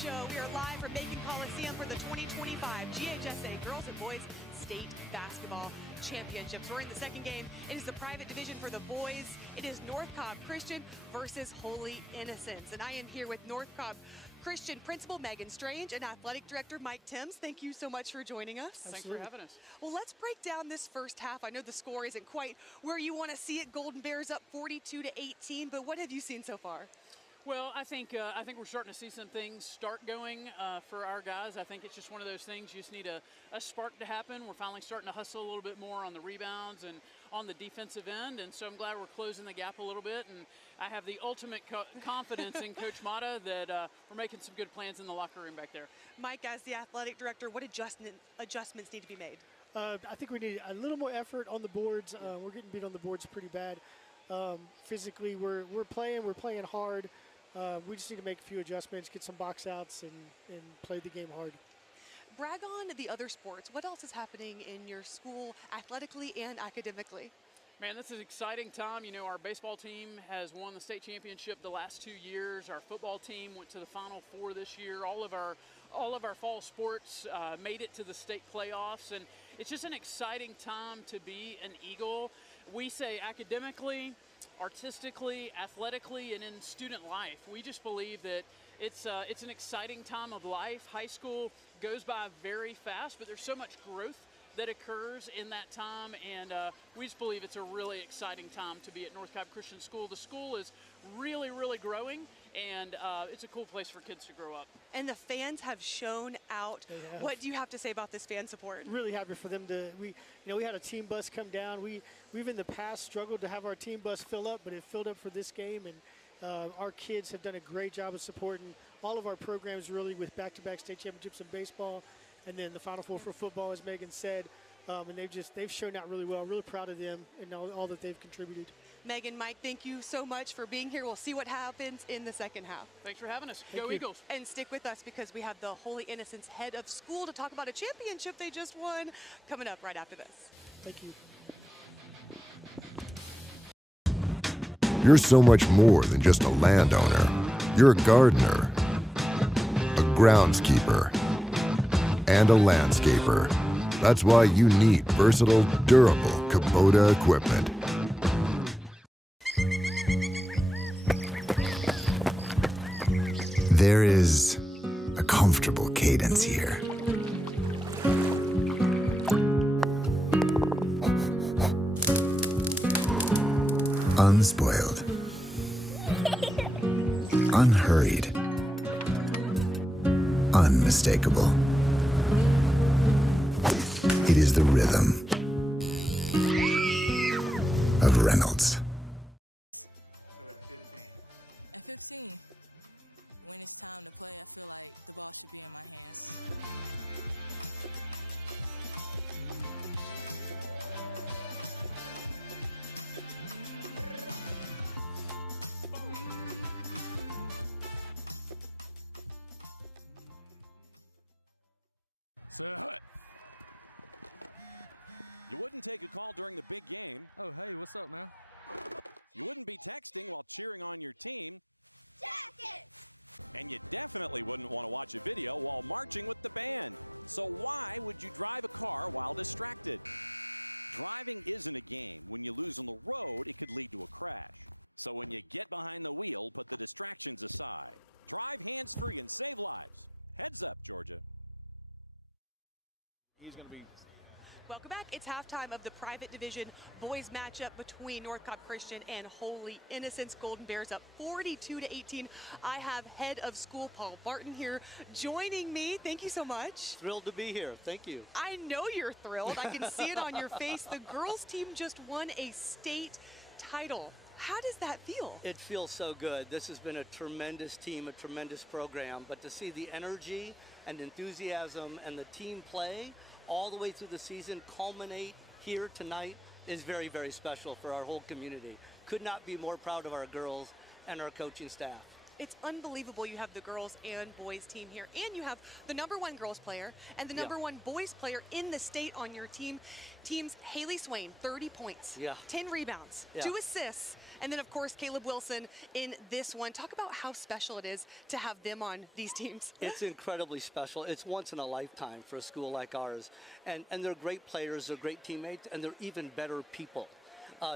Show. We are live from Macon Coliseum for the 2025 GHSA Girls and Boys State Basketball Championships. We're in the second game. It is the private division for the boys. It is North Cobb Christian versus Holy Innocence. And I am here with North Cobb Christian Principal Megan Strange and Athletic Director Mike Timms. Thank you so much for joining us. Thanks for having us. Well, let's break down this first half. I know the score isn't quite where you want to see it. Golden Bears up 42-18, but what have you seen so far? Well, I think we're starting to see some things start going for our guys. I think it's just one of those things. You just need a spark to happen. We're finally starting to hustle a little bit more on the rebounds and on the defensive end, and so I'm glad we're closing the gap a little bit. And I have the ultimate confidence in Coach Mata that we're making some good plans in the locker room back there. Mike, as the athletic director, what adjustments need to be made? I think we need a little more effort on the boards. We're getting beat on the boards pretty bad. Physically, we're playing hard. We just need to make a few adjustments, get some box outs, and play the game hard. Brag on the other sports. What else is happening in your school athletically and academically? Man, this is an exciting time. You know, our baseball team has won the state championship the last 2 years. Our football team went to the Final Four this year. All of our fall sports made it to the state playoffs, and it's just an exciting time to be an Eagle. We say academically, artistically, athletically, and in student life. We just believe that it's an exciting time of life. High school goes by very fast, but there's so much growth that occurs in that time, and we just believe it's a really exciting time to be at North Cobb Christian School. The school is really, really growing, and it's a cool place for kids to grow up. And the fans have shown out. What do you have to say about this fan support? Really happy for them to. We had a team bus come down. We've in the past struggled to have our team bus fill up, but it filled up for this game, and our kids have done a great job of supporting all of our programs, really, with back-to-back state championships in baseball, and then the Final Four for football, as Megan said. And they've shown out really well. I'm really proud of them and all that they've contributed. Megan, Mike, thank you so much for being here. We'll see what happens in the second half. Thanks for having us. Thank Go you. Eagles. And stick with us because we have the Holy Innocents head of school to talk about a championship they just won coming up right after this. Thank you. You're so much more than just a landowner. You're a gardener, a groundskeeper, and a landscaper. That's why you need versatile, durable Kubota equipment. There is a comfortable cadence here. Unspoiled. Unhurried. Unmistakable. It is the rhythm of Reynolds. He's going to be. Welcome back. It's halftime of the private division boys matchup between North Cobb Christian and Holy Innocents. Golden Bears up 42-18. I have head of school Paul Barton here joining me. Thank you so much. Thrilled to be here. Thank you. I know you're thrilled. I can see it on your face. The girls team just won a state title. How does that feel? It feels so good. This has been a tremendous team, a tremendous program, but to see the energy and enthusiasm and the team play all the way through the season culminate here tonight is very, very special for our whole community. Could not be more proud of our girls and our coaching staff. It's unbelievable you have the girls and boys team here, and you have the #1 girls player and the #1 boys player in the state on your team. Teams Haley Swain, 30 points, 10 rebounds, 2 assists, and then of course Caleb Wilson in this one. Talk about how special it is to have them on these teams. It's incredibly special. It's once in a lifetime for a school like ours. And they're great players, they're great teammates, and they're even better people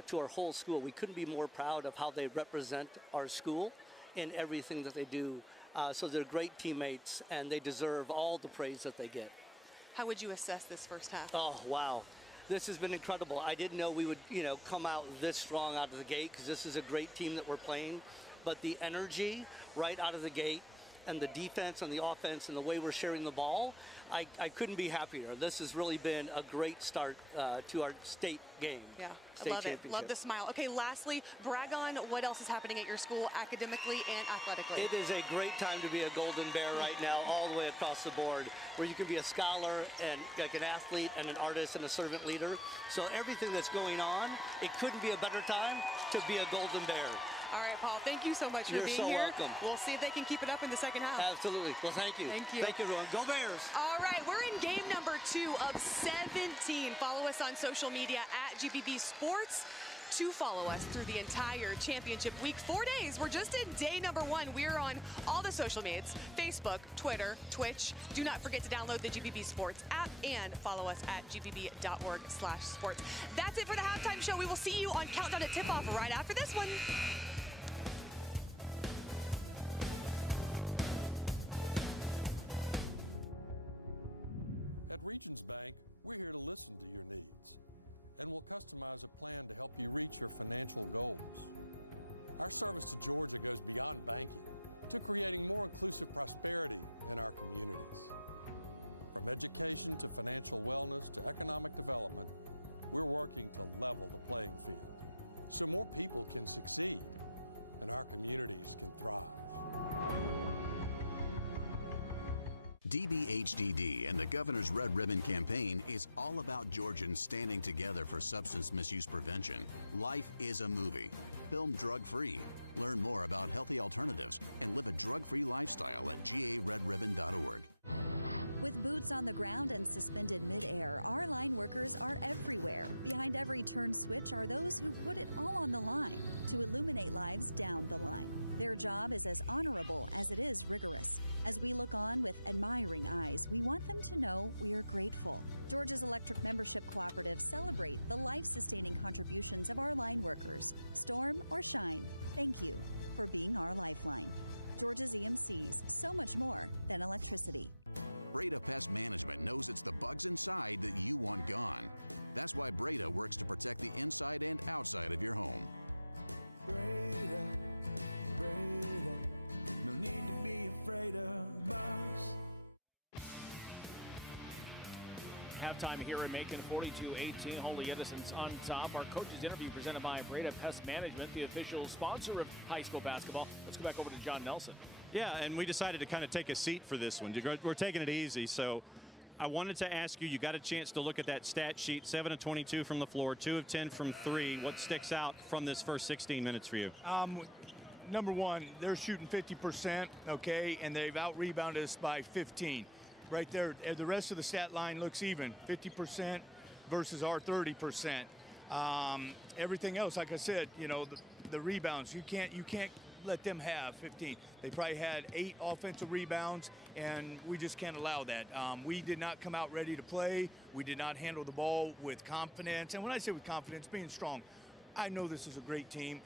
to our whole school. We couldn't be more proud of how they represent our school in everything that they do. So they're great teammates, and they deserve all the praise that they get. How would you assess this first half? Oh, wow. This has been incredible. I didn't know we would, come out this strong out of the gate because this is a great team that we're playing. but the energy right out of the gate and the defense and the offense and the way we're sharing the ball, I couldn't be happier. This has really been a great start to our state game. Yeah, state I love it. championship. Love the smile. Okay, lastly, brag on what else is happening at your school academically and athletically. It is a great time to be a Golden Bear right now, all the way across the board, where you can be a scholar and like an athlete and an artist and a servant leader. So everything that's going on, it couldn't be a better time to be a Golden Bear. All right, Paul, thank you so much for You're being so here. welcome. We'll see if they can keep it up in the second half. Absolutely. Well, thank you. Thank you. Thank you, everyone. Go Bears. All right, we're in game number 2 of 17. Follow us on social media at GPB Sports to follow us through the entire championship week. 4 days. We're just in day number 1. We're on all the social medias, Facebook, Twitter, Twitch. Do not forget to download the GPB Sports app and follow us at gpb.org/sports. That's it for the halftime show. We will see you on Countdown to Tip-Off right after this one. DBHDD and the Governor's Red Ribbon Campaign is all about Georgians standing together for substance misuse prevention. Life is a movie. Film drug-free. Learn more about healthy alternatives. Halftime here in Macon, 42-18. Holy Innocents on top. Our coaches interview presented by Breda Pest Management, the official sponsor of high school basketball. Let's go back over to John Nelson. Yeah, and we decided to kind of take a seat for this one. We're taking it easy, so I wanted to ask you, you got a chance to look at that stat sheet, 7 of 22 from the floor, 2 of 10 from 3. What sticks out from this first 16 minutes for you? Number one, they're shooting 50%, okay, and they've out-rebounded us by 15. Right there, the rest of the stat line looks even, 50% versus our 30%. Everything else, like I said, you know, the rebounds, you can't let them have 15. They probably had 8 offensive rebounds, and we just can't allow that. We did not come out ready to play. We did not handle the ball with confidence. And when I say with confidence, being strong, I know this is a great team.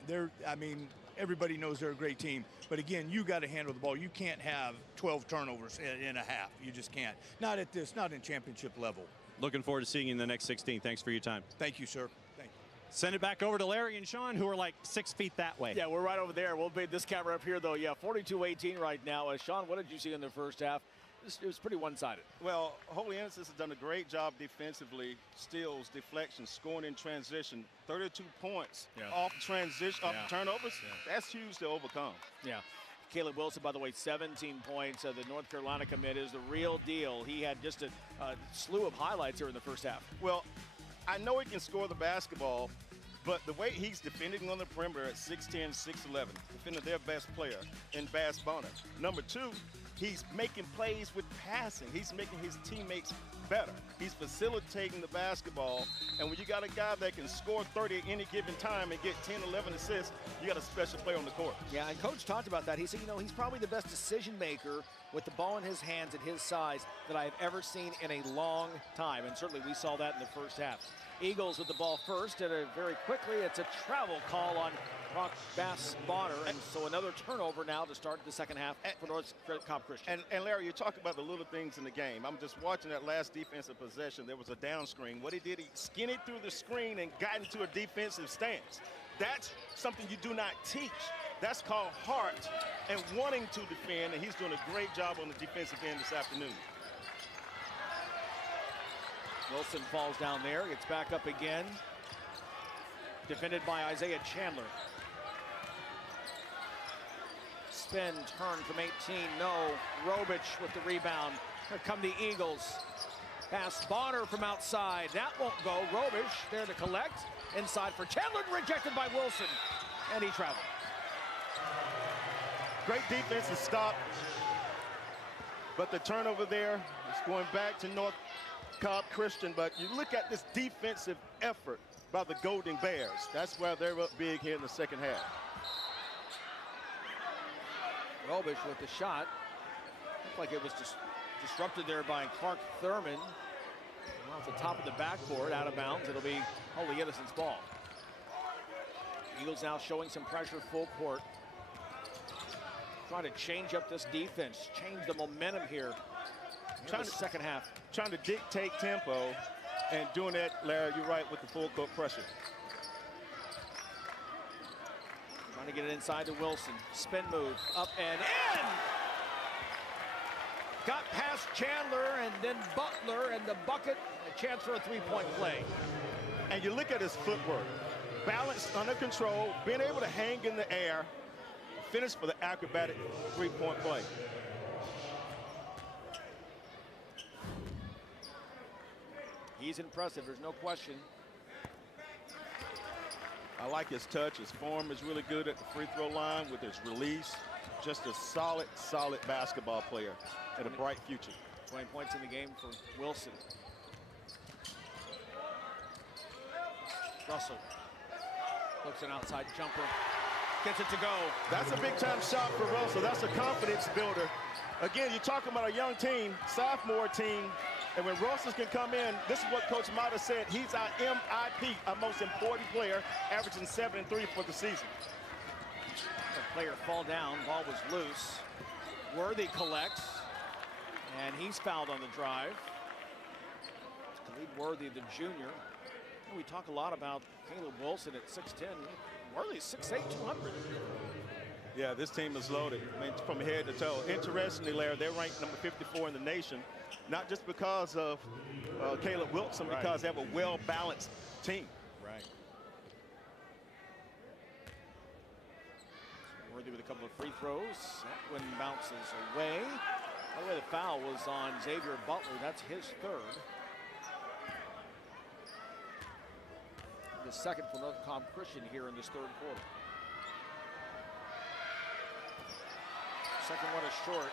Everybody knows they're a great team. But again, you got to handle the ball. You can't have 12 turnovers in a half. You just can't. Not in championship level. Looking forward to seeing you in the next 16. Thanks for your time. Thank you, sir. Thank you. Send it back over to Larry and Sean, who are like 6 feet that way. Yeah, we're right over there. We'll bait this camera up here, though. Yeah, 42-18 right now. Sean, what did you see in the first half? It was pretty one-sided. Well, Holy Innocents has done a great job defensively, steals, deflections, scoring in transition. 32 points off transition, off turnovers. Yeah. That's huge to overcome. Yeah. Caleb Wilson, by the way, 17 points. The North Carolina commit is the real deal. He had just a slew of highlights here in the first half. Well, I know he can score the basketball, but the way he's defending on the perimeter at 6'10", 6'11", defending their best player in Bass Bonner. Number 2, he's making plays with passing. He's making his teammates better. He's facilitating the basketball. And when you got a guy that can score 30 at any given time and get 10, 11 assists, you got a special player on the court. Yeah, and Coach talked about that. He said, he's probably the best decision maker with the ball in his hands at his size that I've ever seen in a long time. And certainly we saw that in the first half. Eagles with the ball first, and very quickly it's a travel call on Bass Bonner, and so another turnover now to start the second half for North Cobb Christian. And Larry, you talk about the little things in the game. I'm just watching that last defensive possession. There was a down screen. What he did, he skinned through the screen and got into a defensive stance. That's something you do not teach. That's called heart and wanting to defend, and he's doing a great job on the defensive end this afternoon. Wilson falls down there, gets back up again. Defended by Isaiah Chandler. Spin, turn from 18, no. Robich with the rebound. Here come the Eagles. Pass Bonner from outside. That won't go. Robich there to collect. Inside for Chandler, rejected by Wilson. And he traveled. Great defensive stop. But the turnover there is going back to North Cobb Christian. But you look at this defensive effort by the Golden Bears. That's why they're up big here in the second half. Robich with the shot. Looked like it was just disrupted there by Clark Thurman. Off the top of the backboard, out of bounds. It'll be Holy Innocents' ball. Eagles now showing some pressure full court. Trying to change up this defense, change the momentum here. Trying to second half. Trying to dictate tempo and doing that, Larry, you're right, with the full court pressure. Trying to get it inside to Wilson. Spin move, up and in! Got past Chandler and then Butler and the bucket. A chance for a three-point play. And you look at his footwork. Balanced, under control, being able to hang in the air. Finish for the acrobatic three-point play. He's impressive, there's no question. I like his touch. His form is really good at the free throw line with his release. Just a solid, solid basketball player and a bright future. 20 points in the game for Wilson. Russell looks an outside jumper. Gets it to go. That's a big-time shot for Russell. That's a confidence builder. Again, you're talking about a young team, sophomore team, and when Russell can come in, this is what Coach Mata said. He's our MIP, our most important player, averaging 7 and 3 for the season. The player fall down, ball was loose. Worthy collects, and he's fouled on the drive. It's Khalid Worthy, the junior. And we talk a lot about Caleb Wilson at 6'10". Worthy's 6'8", 200. Yeah, this team is loaded, I mean, from head to toe. Interestingly, Larry, they're ranked number 54 in the nation, not just because of Caleb Wilson, Right. because they have a well-balanced team. Right. Worthy with a couple of free throws. That one bounces away. By the way, the foul was on Xavier Butler. That's his third. The second for North Cobb Christian here in this third quarter. Second one is short.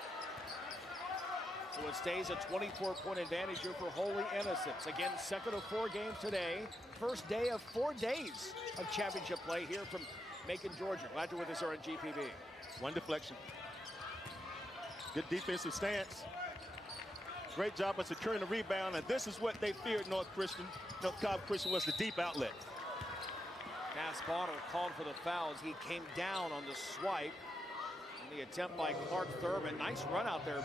So it stays a 24-point advantage here for Holy Innocents. Again, second of 4 games today. First day of 4 days of championship play here from Macon, Georgia. Glad you're with us here on GPB. One deflection. Good defensive stance. Great job of securing the rebound, and this is what they feared North Cobb Christian was the deep outlet. Cass Bonner called for the foul as he came down on the swipe. And the attempt by Clark Thurman. Nice run out there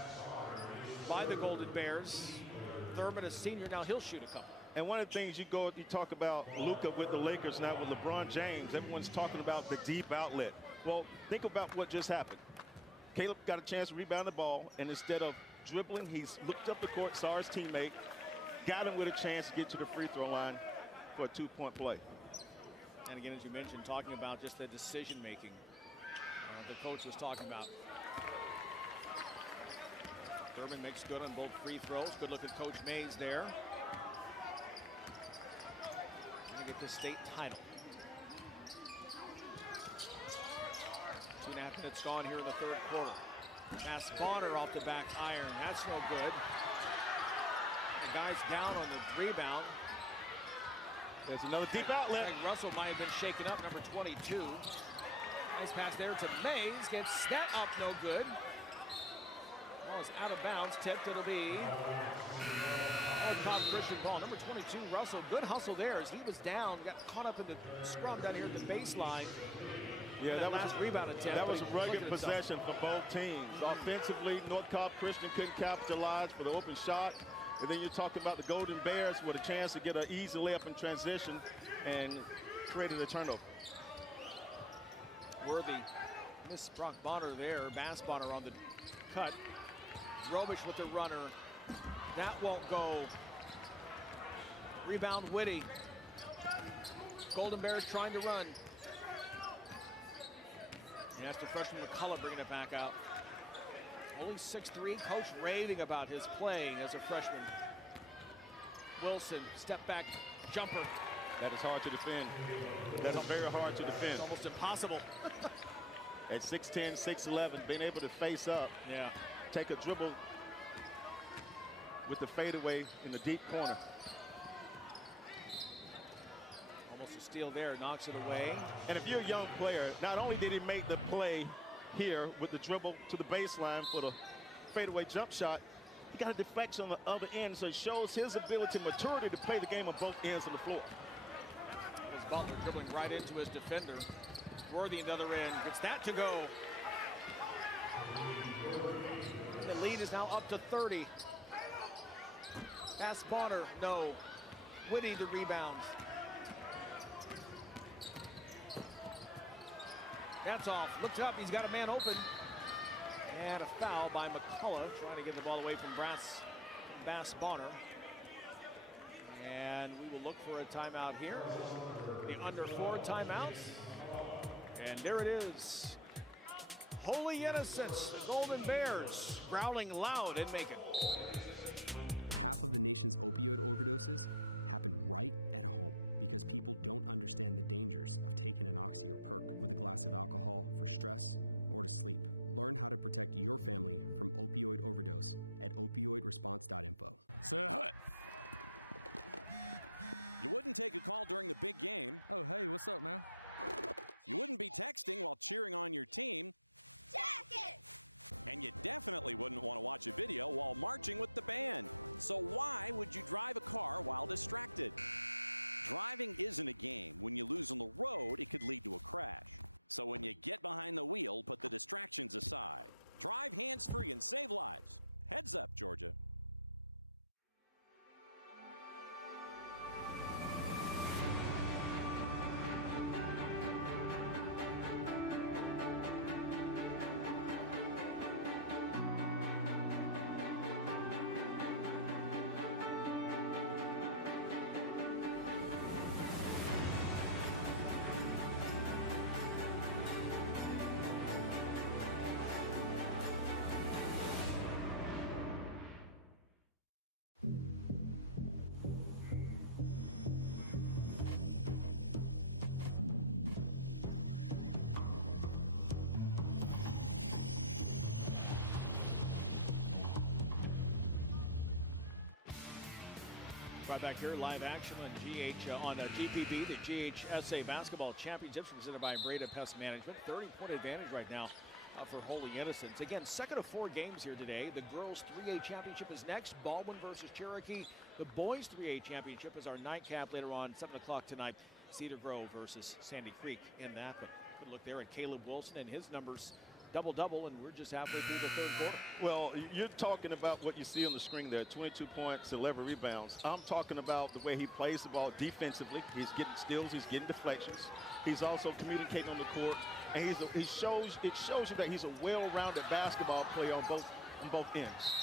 by the Golden Bears. Thurman, a senior, now he'll shoot a couple. And one of the things you talk about Luka with the Lakers now with LeBron James, everyone's talking about the deep outlet. Well, think about what just happened. Caleb got a chance to rebound the ball, and instead of dribbling, he's looked up the court, saw his teammate, got him with a chance to get to the free throw line for a 2-point play. And again, as you mentioned, talking about just the decision making the coach was talking about. Thurman makes good on both free throws. Good look at Coach Mays there. Trying to get the state title. 2.5 minutes gone here in the third quarter. Pass Bonner off the back iron. That's no good. The guy's down on the rebound. There's another deep outlet. Russell might have been shaken up, number 22. Nice pass there to Mays. Gets that up, no good. Ball is out of bounds. Tipped, it'll be Cobb Christian ball. Number 22, Russell. Good hustle there as he was down. Got caught up in the scrum down here at the baseline. Yeah, that was last rebound attempt. That was a rugged possession for both teams. Offensively, North Cobb Christian couldn't capitalize for the open shot. And then you're talking about the Golden Bears with a chance to get an easy layup in transition and created a turnover. Worthy Miss Brock Bonner there. Bass Bonner on the cut. Robish with the runner. That won't go. Rebound, Whitty. Golden Bears trying to run. And that's the freshman McCullough bringing it back out. Only 6'3", coach raving about his play as a freshman. Wilson, step back jumper. That is hard to defend. That is very hard to defend. It's almost impossible. At 6'10", 6'11", being able to face up. Yeah. Take a dribble with the fadeaway in the deep corner. Almost a steal there, knocks it away. And if you're a young player, not only did he make the play here with the dribble to the baseline for the fadeaway jump shot, he got a deflection on the other end, so it shows his ability and maturity to play the game on both ends of the floor. As Butler dribbling right into his defender. Worthy at the other end, gets that to go. And the lead is now up to 30. Pass Bonner, no. Whitty the rebound. That's off, looks up, he's got a man open. And a foul by McCullough, trying to get the ball away from Bass Bonner. And we will look for a timeout here. The under 4 timeouts. And there it is. Holy Innocents, the Golden Bears, growling loud in Macon. Right back here, live action on GPB, the GHSA Basketball Championships presented by Breda Pest Management. 30-point advantage right now for Holy Innocents. Again, second of 4 games here today. The girls 3A championship is next. Baldwin versus Cherokee. The boys 3A championship is our nightcap later on, 7 o'clock tonight. Cedar Grove versus Sandy Creek in that one. Good look there at Caleb Wilson and his numbers. Double-double, and we're just halfway through the third quarter. Well, you're talking about what you see on the screen there, 22 points, 11 rebounds. I'm talking about the way he plays the ball defensively. He's getting steals, he's getting deflections. He's also communicating on the court, and it shows you that he's a well-rounded basketball player on both ends.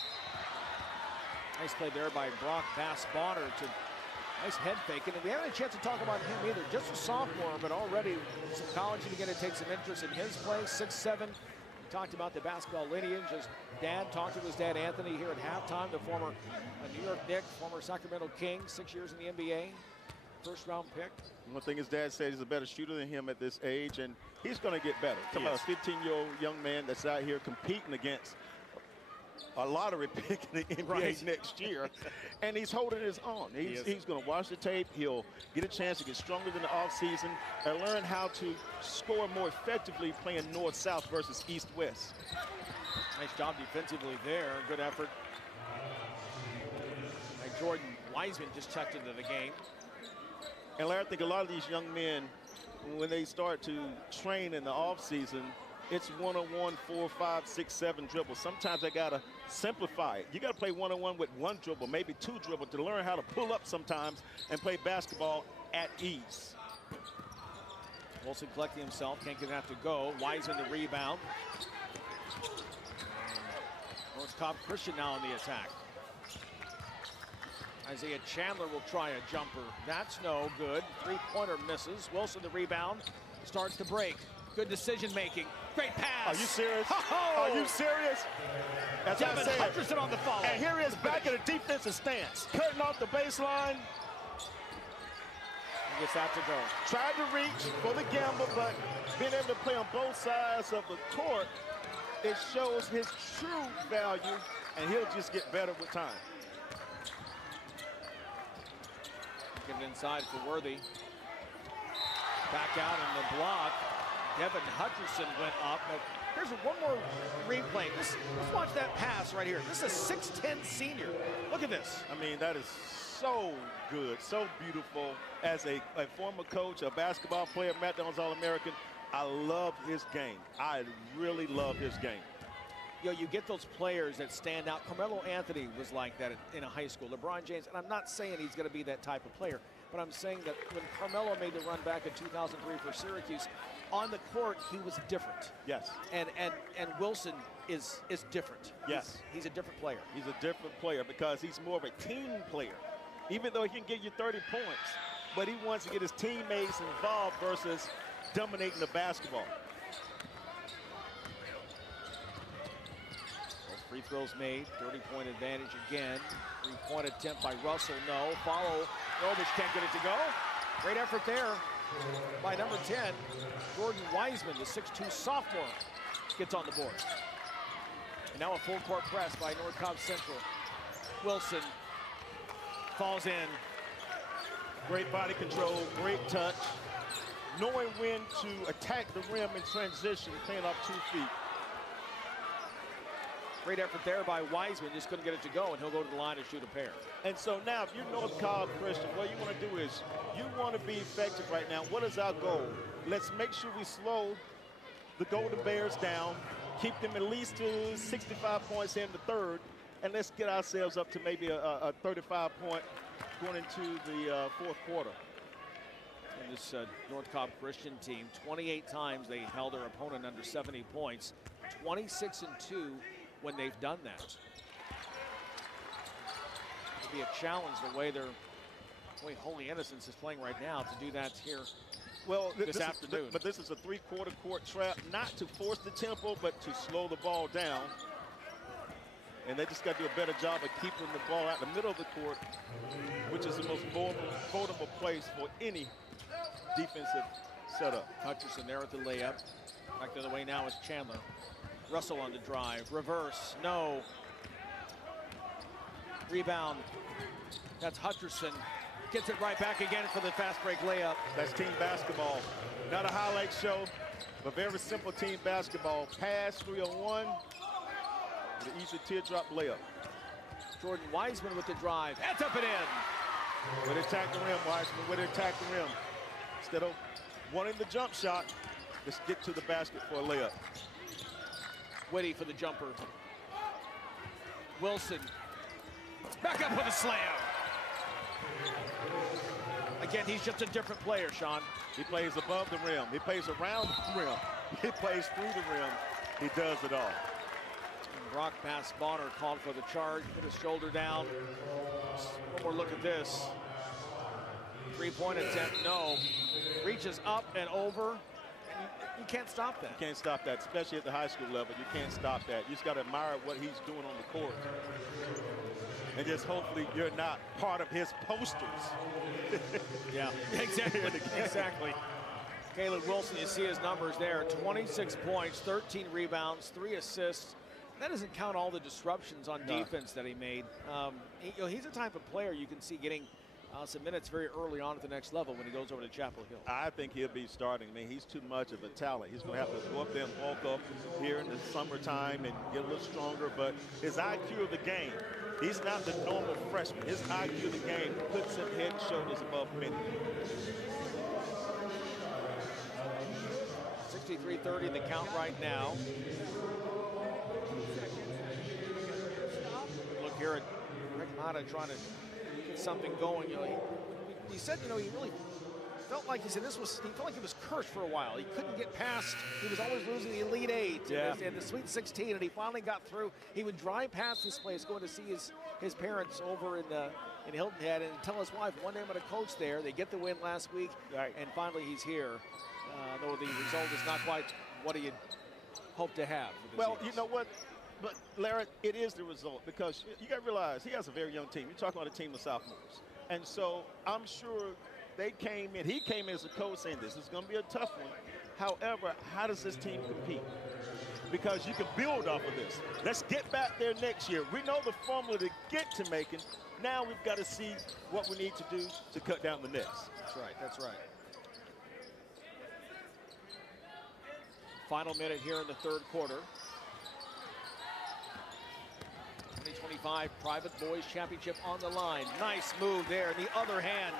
Nice play there by Brock Bass Bonner to nice head fake, and we haven't had a chance to talk about him either. Just a sophomore, but already some college to get to take some interest in his play. 6'7". Talked about the basketball lineage. His dad talked to his dad Anthony here at halftime, the former New York Knick, former Sacramento King, 6 years in the NBA, first-round pick. One thing his dad said, he's a better shooter than him at this age, and he's going to get better. Talking about a 15-year-old young man that's out here competing against a lottery pick in the NBA next year, and he's holding his own. He's going to watch the tape. He'll get a chance to get stronger than the offseason and learn how to score more effectively playing north-south versus east-west. Nice job defensively there. Good effort. And Jordan Wiseman just checked into the game. And Larry, I think a lot of these young men, when they start to train in the offseason, it's one-on-one, 4, 5, 6, 7 dribbles. Sometimes they got to simplify it. You got to play one-on-one with 1 dribble, maybe 2 dribbles to learn how to pull up sometimes and play basketball at ease. Wilson collecting himself, can't get it out to go. Wiseman the rebound. North Cobb Christian now on the attack. Isaiah Chandler will try a jumper. That's no good. Three-pointer misses. Wilson the rebound. Starts to break. Good decision making. Great pass. Are you serious? Oh! Are you serious? As Devin I said, Hutcherson on the follow. And here he is back in a defensive stance. Cutting off the baseline. He gets that to go. Tried to reach for the gamble, but being able to play on both sides of the court, it shows his true value, and he'll just get better with time. Get it inside for Worthy. Back out in the block. Devin Hutcherson went up. But here's one more replay. Let's watch that pass right here. This is a 6'10 senior. Look at this. I mean, that is so good, so beautiful. As a former coach, a basketball player, Matt Dillon's All-American, I love his game. I really love his game. You know, you get those players that stand out. Carmelo Anthony was like that in a high school. LeBron James, and I'm not saying he's going to be that type of player, but I'm saying that when Carmelo made the run back in 2003 for Syracuse, on the court, he was different. Yes. And Wilson is different. Yes. He's a different player. He's a different player because he's more of a team player. Even though he can give you 30 points, but he wants to get his teammates involved versus dominating the basketball. Free throws made, 30-point advantage again. Three-point attempt by Russell, no. Follow, Robic can't get it to go. Great effort there by number 10, Jordan Wiseman, the 6'2 sophomore, gets on the board. And now a full-court press by North Cobb Central. Wilson falls in. Great body control, great touch. Knowing when to attack the rim in transition, playing off 2 feet. Great effort there by Wiseman, just couldn't get it to go, and he'll go to the line and shoot a pair. And so now, if you're North Cobb Christian, what you want to do is you want to be effective right now. What is our goal? Let's make sure we slow the Golden Bears down, keep them at least to 65 points in the third, and let's get ourselves up to maybe a 35-point going into the fourth quarter. And this North Cobb Christian team, 28 times they held their opponent under 70 points, 26-2 when they've done that. It'll be a challenge the way Holy Innocents is playing right now to do that here this afternoon. But this is a three-quarter court trap, not to force the tempo, but to slow the ball down. And they just got to do a better job of keeping the ball out in the middle of the court, which is the most vulnerable place for any defensive setup. Hutcherson there at the layup. Back the other way now is Chandler. Russell on the drive, reverse, no. Rebound, that's Hutcherson. Gets it right back again for the fast break layup. That's team basketball. Not a highlight show, but very simple team basketball. Pass 3-on-1, with an easy teardrop layup. Jordan Wiseman with the drive, that's up and in. Way to attack the rim, Wiseman, way to attack the rim. Instead of wanting the jump shot, let's get to the basket for a layup. Whitty for the jumper. Wilson, back up with a slam. Again, he's just a different player, Sean. He plays above the rim. He plays around the rim. He plays through the rim. He does it all. And Brock Bass Bonner called for the charge, put his shoulder down. One more look at this. Three-point attempt, no. Reaches up and over. You can't stop that. You can't stop that, especially at the high school level. You can't stop that. You just got to admire what he's doing on the court. And just hopefully you're not part of his posters. Yeah, exactly. Exactly. Caleb Wilson, you see his numbers there. 26 points, 13 rebounds, 3 assists. That doesn't count all the disruptions on defense that he made. He's a type of player you can see getting some minutes very early on at the next level when he goes over to Chapel Hill. I think he'll be starting. I mean, he's too much of a talent. He's going to have to go up there and bulk up here in the summertime and get a little stronger. But his IQ of the game, he's not the normal freshman. His IQ of the game puts him head and shoulders above many. 63-30 the count right now. Look here at Rick Mata trying to get something going. He said, he really felt like he felt like he was cursed for a while. He couldn't get past. He was always losing the Elite Eight and the Sweet 16, and he finally got through. He would drive past this place, going to see his parents over in Hilton Head, and tell his wife one day I'm going to coach there. They get the win last week, and finally he's here. Though the result is not quite what he had hoped to have. Well, you know what? But Larry, it is the result, because you got to realize he has a very young team. You're talking about a team of sophomores. And so I'm sure he came in as a coach saying this is going to be a tough one. However, how does this team compete? Because you can build off of this. Let's get back there next year. We know the formula to get to Macon. Now we've got to see what we need to do to cut down the nets. That's right, that's right. Final minute here in the third quarter. 2025 Private Boys Championship on the line. Nice move there. In the other hand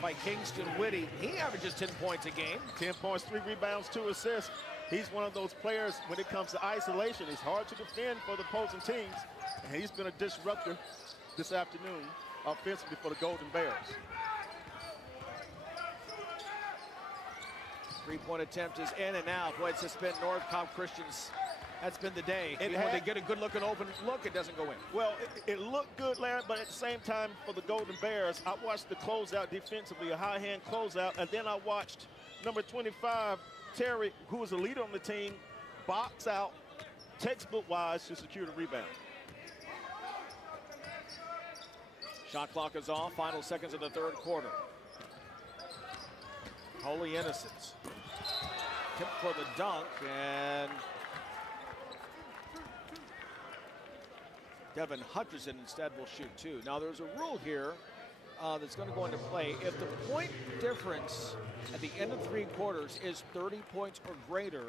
by Kingston Whitty. He averages 10 points a game. 10 points, 3 rebounds, 2 assists. He's one of those players, when it comes to isolation, it's hard to defend for the opposing teams. And he's been a disruptor this afternoon offensively for the Golden Bears. Three-point attempt is in and out. Boy, it's just been North Cobb Christian's. That's been the day. When they get a good looking open look, it doesn't go in. Well, it looked good, Larry, but at the same time for the Golden Bears, I watched the closeout defensively, a high-hand closeout, and then I watched number 25, Terry, who was a leader on the team, box out textbook-wise to secure the rebound. Shot clock is off. Final seconds of the third quarter. Holy Innocents. Tip for the dunk, and Devin Hutcherson instead will shoot two. Now there's a rule here that's going to go into play. If the point difference at the end of 3 quarters is 30 points or greater,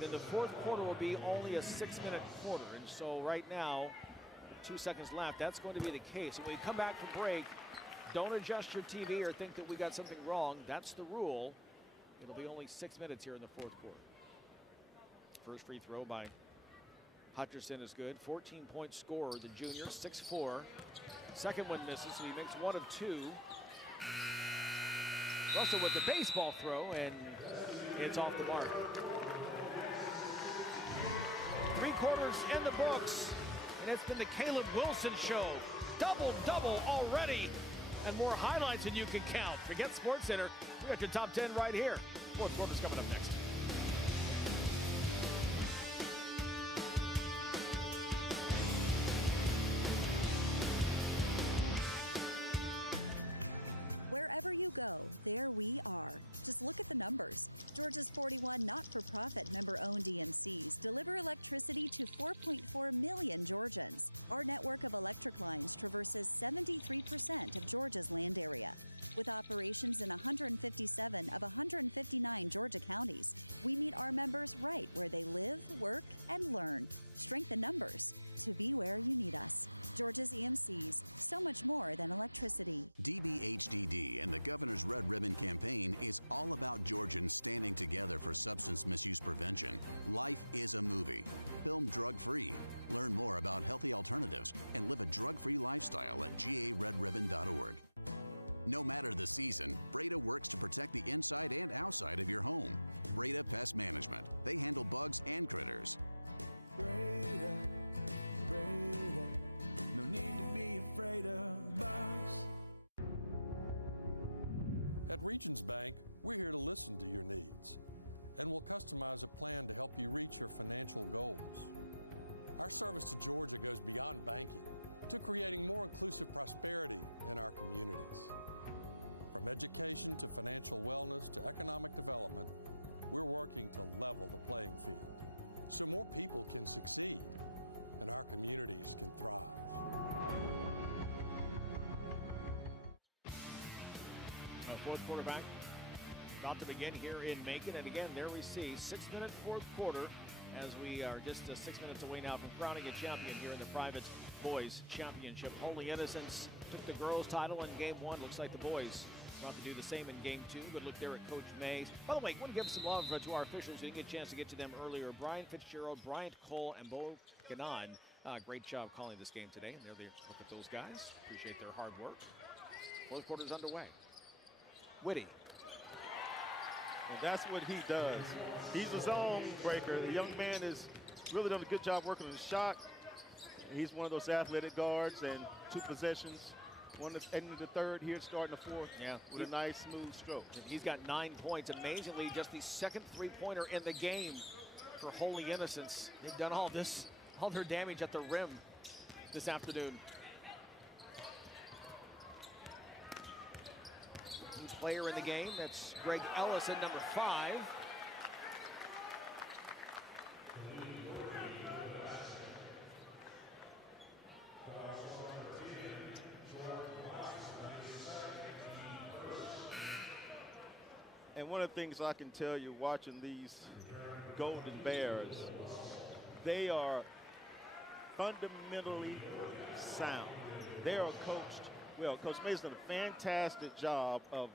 then the fourth quarter will be only a 6-minute quarter. And so right now, 2 seconds left, that's going to be the case. And when we come back from break, don't adjust your TV or think that we got something wrong. That's the rule. It'll be only 6 minutes here in the fourth quarter. First free throw by Hutcherson is good. 14-point scorer, the junior, 6'4". Second one misses, so he makes 1 of 2. Russell with the baseball throw, and it's off the mark. 3 quarters in the books, and it's been the Caleb Wilson show. Double-double already, and more highlights than you can count. Forget SportsCenter. We got your top 10 right here. Fourth quarter's coming up next. Fourth quarter back, about to begin here in Macon. And again, there we see 6-minute fourth quarter as we are just 6 minutes away now from crowning a champion here in the Private Boys Championship. Holy Innocents took the girls' title in Game 1. Looks like the boys about to do the same in Game 2. Good look there at Coach Mays. By the way, I want to give some love to our officials. We didn't get a chance to get to them earlier. Brian Fitzgerald, Bryant Cole, and Bo Ganon. Great job calling this game today. And there they look at those guys. Appreciate their hard work. Fourth quarter's underway. Whitty And that's what he does. He's a zone breaker. The young man has really done a good job working on his shot. He's one of those athletic guards, and 2 possessions. One at the end of the third, here starting the fourth. Yeah, with a nice smooth stroke. And he's got 9 points. Amazingly, just the second three-pointer in the game for Holy Innocents. They've done all their damage at the rim this afternoon. New player in the game, that's Greg Ellison, number 5. And one of the things I can tell you watching these Golden Bears, they are fundamentally sound. They are coached well. Coach May's done a fantastic job of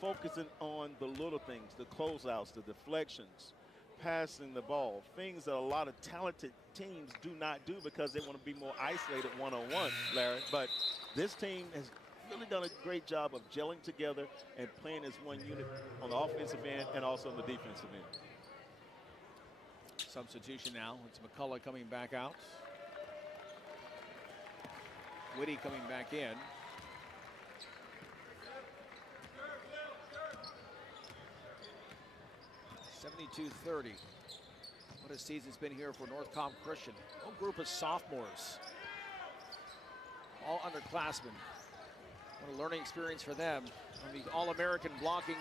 focusing on the little things, the closeouts, the deflections, passing the ball, things that a lot of talented teams do not do because they want to be more isolated one-on-one, Larry. But this team has really done a great job of gelling together and playing as one unit on the offensive end and also on the defensive end. Substitution now. It's McCullough coming back out. Whitty coming back in. $72-30. What a season's been here for North Cobb Christian. Whole group of sophomores. All underclassmen. What a learning experience for them. On the All-American blocking.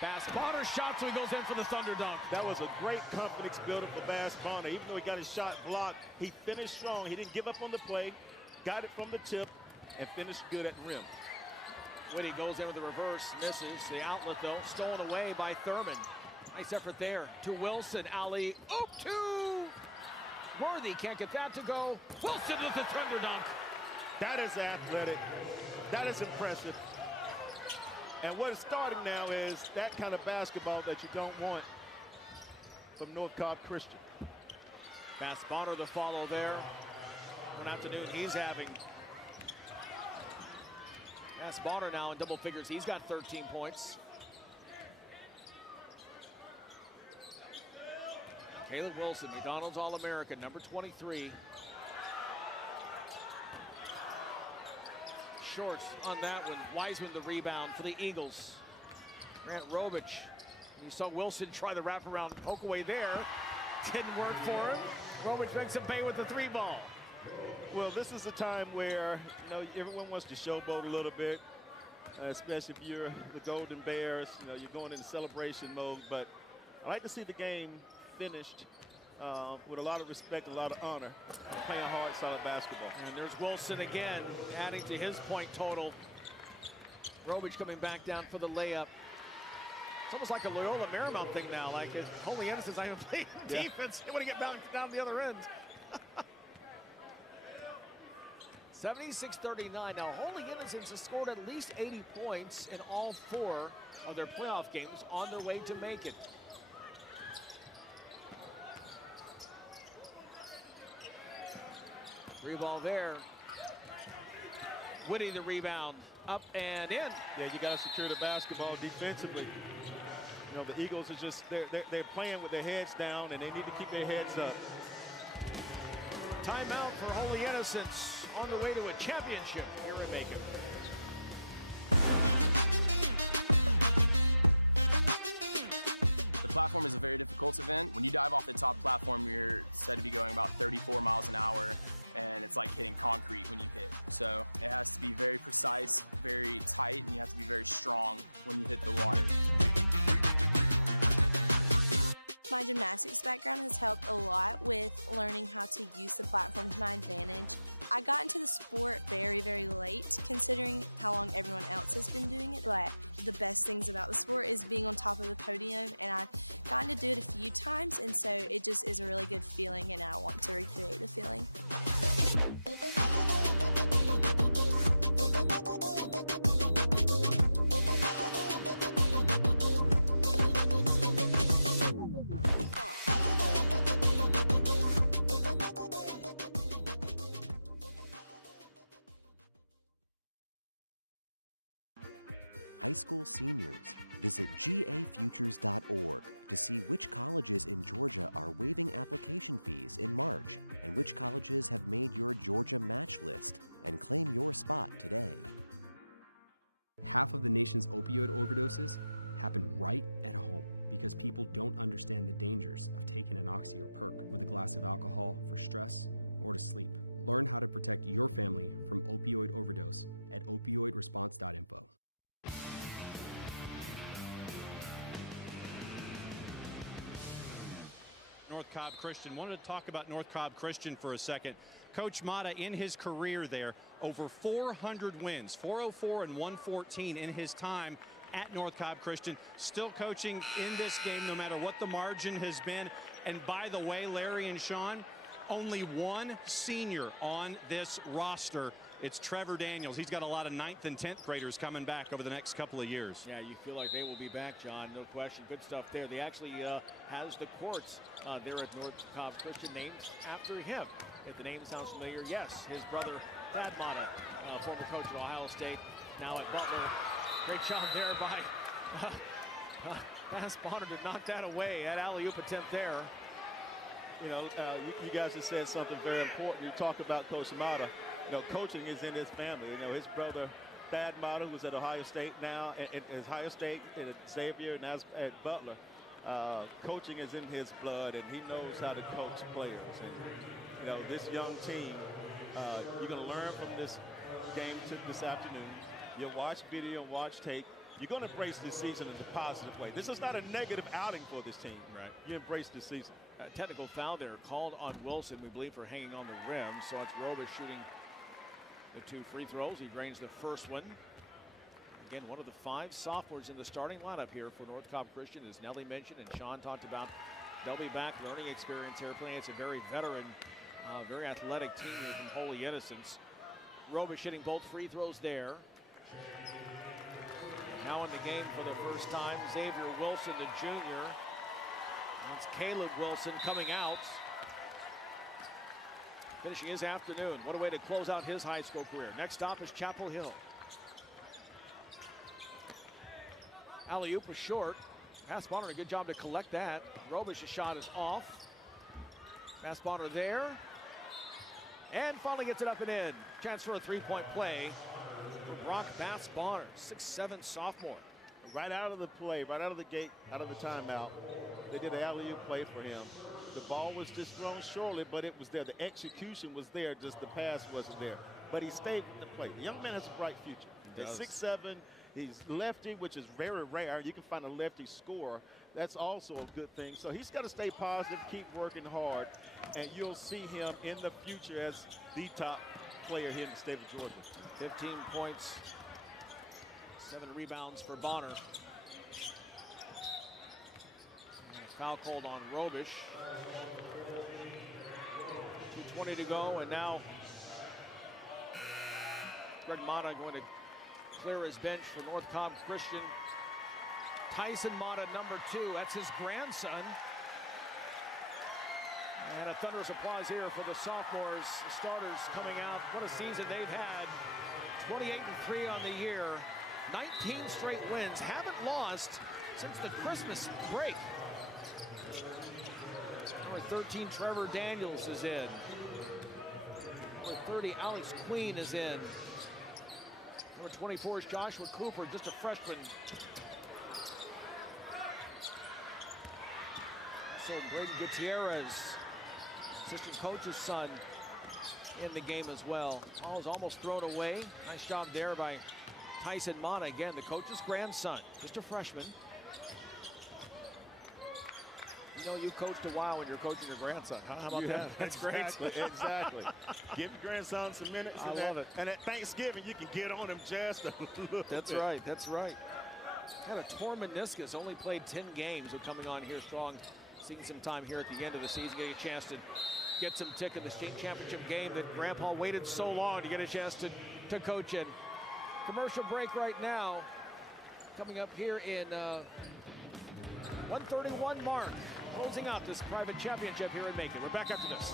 Bass Bonner shot, so he goes in for the Thunder dunk. That was a great confidence builder for Bass Bonner. Even though he got his shot blocked, he finished strong. He didn't give up on the play, got it from the tip, and finished good at the rim. Whitty goes in with the reverse, misses. The outlet, though, stolen away by Thurman. Nice effort there to Wilson. Alley, oop to Worthy. Can't get that to go. Wilson with the Thunder dunk. That is athletic. That is impressive. And what is starting now is that kind of basketball that you don't want from North Cobb Christian. Bass Bonner the follow there. One afternoon he's having. Bass Bonner now in double figures. He's got 13 points. Caleb Wilson, McDonald's All-American, number 23. Short on that one. Wiseman the rebound for the Eagles. Grant Robich. You saw Wilson try the wraparound poke away there. Didn't work for him. Robich makes him pay with the 3 ball. Well, this is a time where, you know, everyone wants to showboat a little bit, especially if you're the Golden Bears. You know, you're going into celebration mode. But I like to see the game finished with a lot of respect, a lot of honor, playing hard, solid basketball. And there's Wilson again, adding to his point total. Robich coming back down for the layup. It's almost like a Loyola Marymount thing now. Like his Holy Innocents, I even playing defense. They want to get back down the other end. 76-39. Now, Holy Innocents has scored at least 80 points in all 4 of their playoff games on their way to make it. Free ball there. Whitty the rebound. Up and in. Yeah, you got to secure the basketball defensively. You know, the Eagles are just, they're playing with their heads down, and they need to keep their heads up. Timeout for Holy Innocents on the way to a championship here in Macon. North Cobb Christian. Wanted to talk about North Cobb Christian for a second. Coach Mata, in his career there, over 400 wins, 404 and 114 in his time at North Cobb Christian. Still coaching in this game no matter what the margin has been. And by the way, Larry and Sean, only one senior on this roster. It's Trevor Daniels. He's got a lot of 9th and 10th graders coming back over the next couple of years. Yeah, you feel like they will be back, John. No question. Good stuff there. They actually has the courts there at North Cobb Christian named after him. If the name sounds familiar, yes. His brother, Thad Mata, former coach at Ohio State, now at Butler. Great job there by Bass Bonner to knock that away. That alley-oop attempt there. You know, you guys just said something very important. You talk about Coach Mata. You know, coaching is in his family. You know, his brother, Thad Mata, who's at Ohio State now, at Ohio State, at Xavier, and now at Butler. Coaching is in his blood, and he knows how to coach players. And, you know, this young team, you're going to learn from this game this afternoon. You'll watch video and watch tape. You're going to embrace this season in a positive way. This is not a negative outing for this team. Right. You embrace this season. Technical foul there called on Wilson, we believe, for hanging on the rim. So it's Robish shooting the 2 free throws. He drains the first one. Again, one of the 5 sophomores in the starting lineup here for North Cobb Christian, as Nelly mentioned and Sean talked about. They'll be back, learning experience here, playing. It's a very veteran, very athletic team here from Holy Innocents. Robish hitting both free throws there. Now in the game for the first time, Xavier Wilson, the junior. That's Caleb Wilson coming out. Finishing his afternoon. What a way to close out his high school career. Next stop is Chapel Hill. Alley-oop was short. Bass Bonner, a good job to collect that. Robish's shot is off. Bass Bonner there. And finally gets it up and in. Chance for a 3-point play for Brock Bass Bonner, 6'7" sophomore. Right out of the play, right out of the gate, out of the timeout, they did an alley-oop play for him. The ball was just thrown shortly, but it was there. The execution was there, just the pass wasn't there. But he stayed with the play. The young man has a bright future. He's 6'7", he's lefty, which is very rare. You can find a lefty scorer. That's also a good thing. So he's got to stay positive, keep working hard, and you'll see him in the future as the top player here in the state of Georgia. 15 points, 7 rebounds for Bonner. Foul called on Robish. 2:20 to go, and now Greg Mata going to clear his bench for North Cobb Christian. Tyson Mata, number 2, that's his grandson. And a thunderous applause here for the sophomores, starters coming out. What a season they've had. 28-3 on the year. 19 straight wins. Haven't lost since the Christmas break. Number 13, Trevor Daniels is in. Number 30, Alex Queen is in. Number 24 is Joshua Cooper, just a freshman. Also, Braden Gutierrez, assistant coach's son, in the game as well. Ball is almost thrown away. Nice job there by Tyson Mata. Again, the coach's grandson, just a freshman. You know, you coached a while when you're coaching your grandson. How about that? That's exactly, great. Exactly. Give your grandson some minutes. I love it. And at Thanksgiving, you can get on him just a little That's bit. right. That's right. Had a torn meniscus. Only played 10 games. So coming on here strong. Seeing some time here at the end of the season. Getting a chance to get some tick in the state championship game that Grandpa waited so long to get a chance to coach in. Commercial break right now. Coming up here in 1:31 mark. Closing out this private championship here in Macon. We're back after this.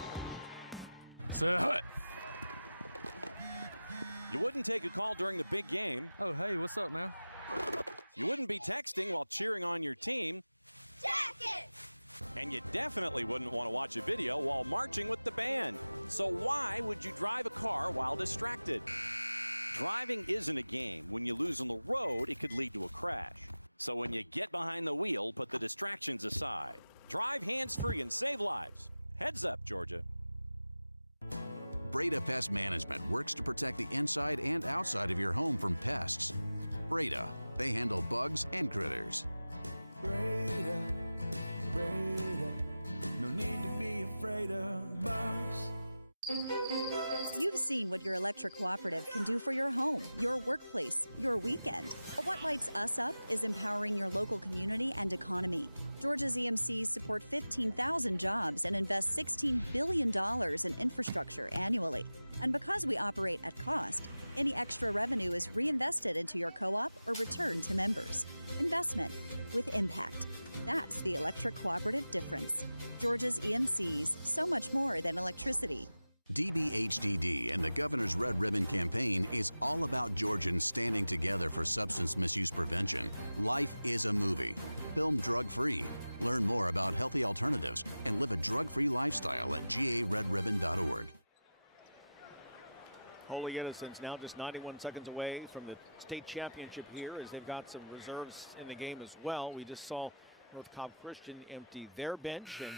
Holy Innocents now just 91 seconds away from the state championship here, as they've got some reserves in the game as well. We just saw North Cobb Christian empty their bench, and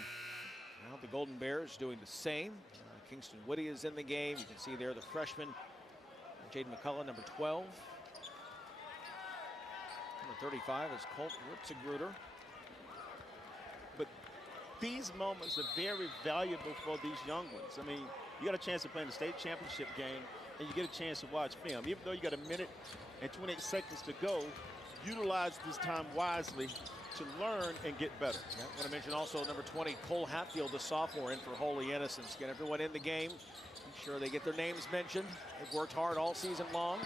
now the Golden Bears doing the same. Kingston Woody is in the game. You can see there the freshman, Jaden McCullough, number 12. Number 35 is Colt Wutzegruder. But these moments are very valuable for these young ones. I mean, you got a chance to play in the state championship game, and you get a chance to watch film. Even though you got a minute and 28 seconds to go, utilize this time wisely to learn and get better. Yeah, I want to mention also number 20, Cole Hatfield, the sophomore, in for Holy Innocents. Get everyone in the game. Make sure they get their names mentioned. They've worked hard all season long.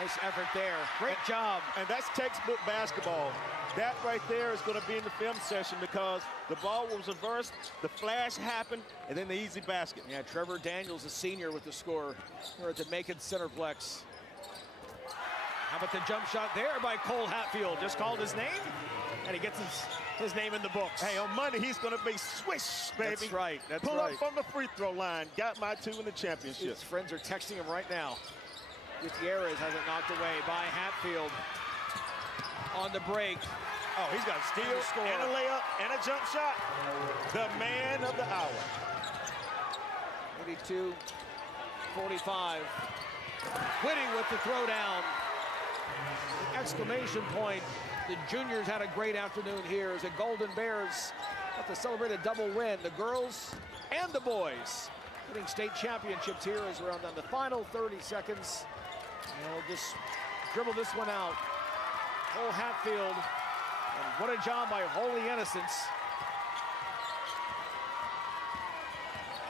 Nice effort there. Great job. And that's textbook basketball. That right there is going to be in the film session because the ball was reversed, the flash happened, and then the easy basket. Yeah, Trevor Daniels, a senior, with the score here at the Macon Centerplex. How about the jump shot there by Cole Hatfield? Just called his name, and he gets his name in the books. Hey, on Monday, he's going to be swish, baby. That's right. That's Pull right. up from the free throw line. Got my 2 in the championship. His friends are texting him right now. Gutierrez has it knocked away by Hatfield on the break. Oh, he's got a steal and a layup and a jump shot. The man of the hour. 82-45. Whitty with the throwdown. Exclamation point. The juniors had a great afternoon here as the Golden Bears have to celebrate a double win. The girls and the boys winning state championships here as we're on the final 30 seconds. And we'll just dribble this one out. Cole Hatfield. And what a job by Holy Innocents.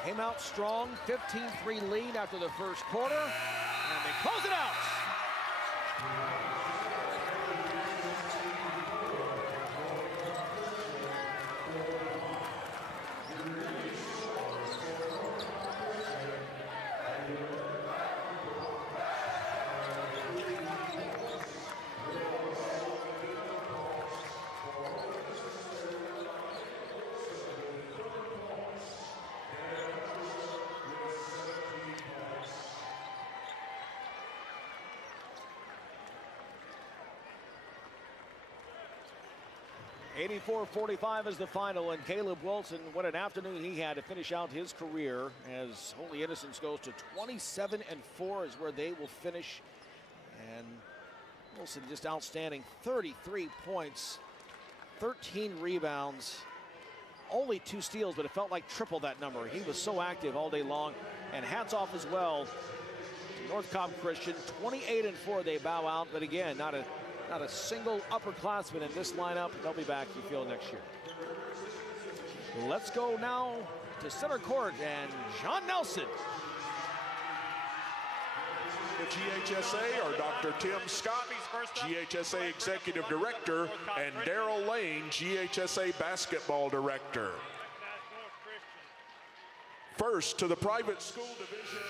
Came out strong, 15-3 lead after the first quarter, and they close it out. .45 is the final, and Caleb Wilson, what an afternoon he had to finish out his career, as Holy Innocents goes to 27-4 is where they will finish. And Wilson just outstanding, 33 points, 13 rebounds, only 2 steals, but it felt like triple that number. He was so active all day long, and hats off as well to North Cobb Christian. 28-4 they bow out, but again, not a single upperclassman in this lineup. They'll be back, you feel, next year. Let's go now to center court and John Nelson. GHSA are Dr. Tim Scott, GHSA Executive Director, and Daryl Lane, GHSA Basketball Director. First to the private school division.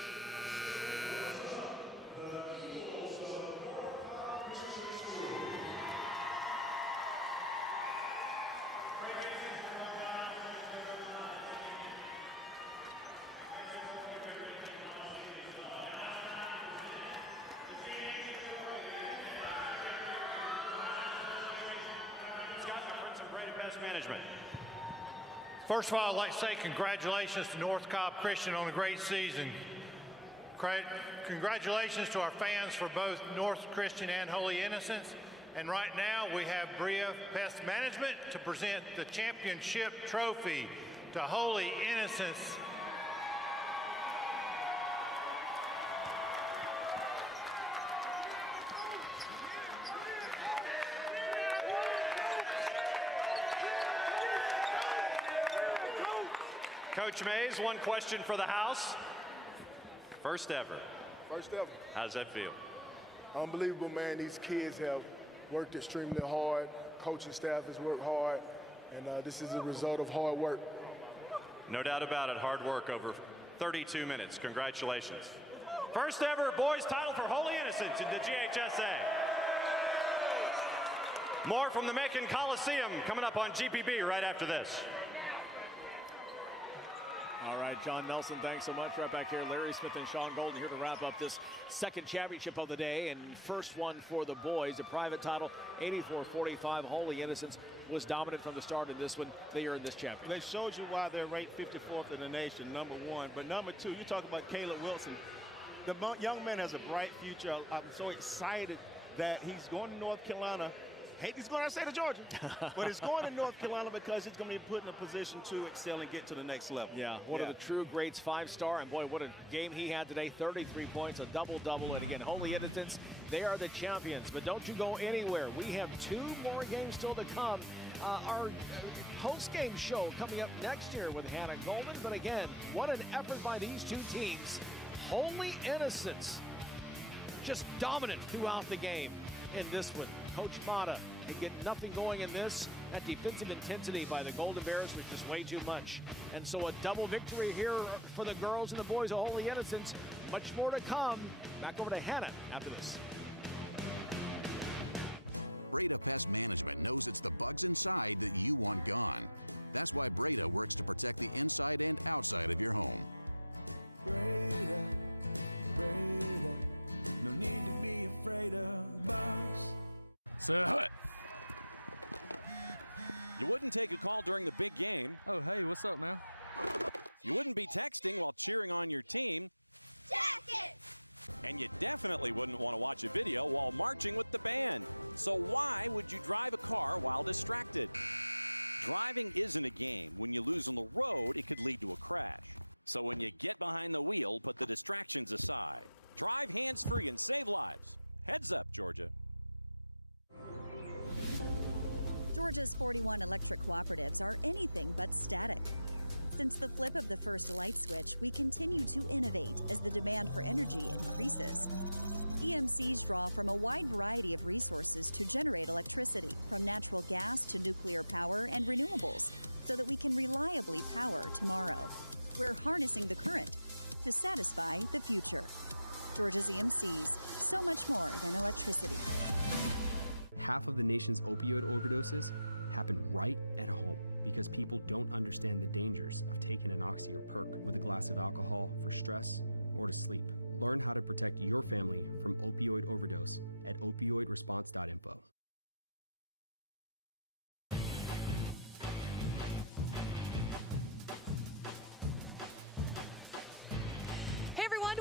Management. First of all, I'd like to say congratulations to North Cobb Christian on a great season. Congratulations to our fans for both North Christian and Holy Innocents. And right now we have Bria Pest Management to present the championship trophy to Holy Innocents. Coach Mays, one question for the house. First ever. First ever. How does that feel? Unbelievable, man. These kids have worked extremely hard. Coaching staff has worked hard, and this is a result of hard work. No doubt about it, hard work over 32 minutes. Congratulations. First ever boys title for Holy Innocents in the GHSA. More from the Macon Coliseum coming up on GPB right after this. All right, John Nelson, thanks so much. Right back here, Larry Smith and Sean Golden here to wrap up this second championship of the day and first one for the boys. The private title, 84-45. Holy Innocents was dominant from the start in this one. They earned this championship. They showed you why they're ranked 54th in the nation, number one. But number two, you talk about Caleb Wilson. The young man has a bright future. I'm so excited that he's going to North Carolina. He's going to say to Georgia, but he's going to North Carolina because he's going to be put in a position to excel and get to the next level. Yeah, one of the true greats, 5-star, and boy, what a game he had today. 33 points, a double-double, and again, Holy Innocents, they are the champions. But don't you go anywhere. We have 2 more games still to come. Our post-game show coming up next year with Hannah Golden. But again, what an effort by these 2 teams. Holy Innocents, just dominant throughout the game in this one. Coach Mata, they get nothing going in this. That defensive intensity by the Golden Bears was just way too much. And so a double victory here for the girls and the boys of Holy Innocents. Much more to come. Back over to Hannah after this.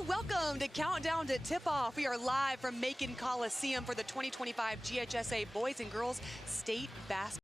Welcome to Countdown to Tip-Off. We are live from Macon Coliseum for the 2025 GHSA Boys and Girls State Basketball.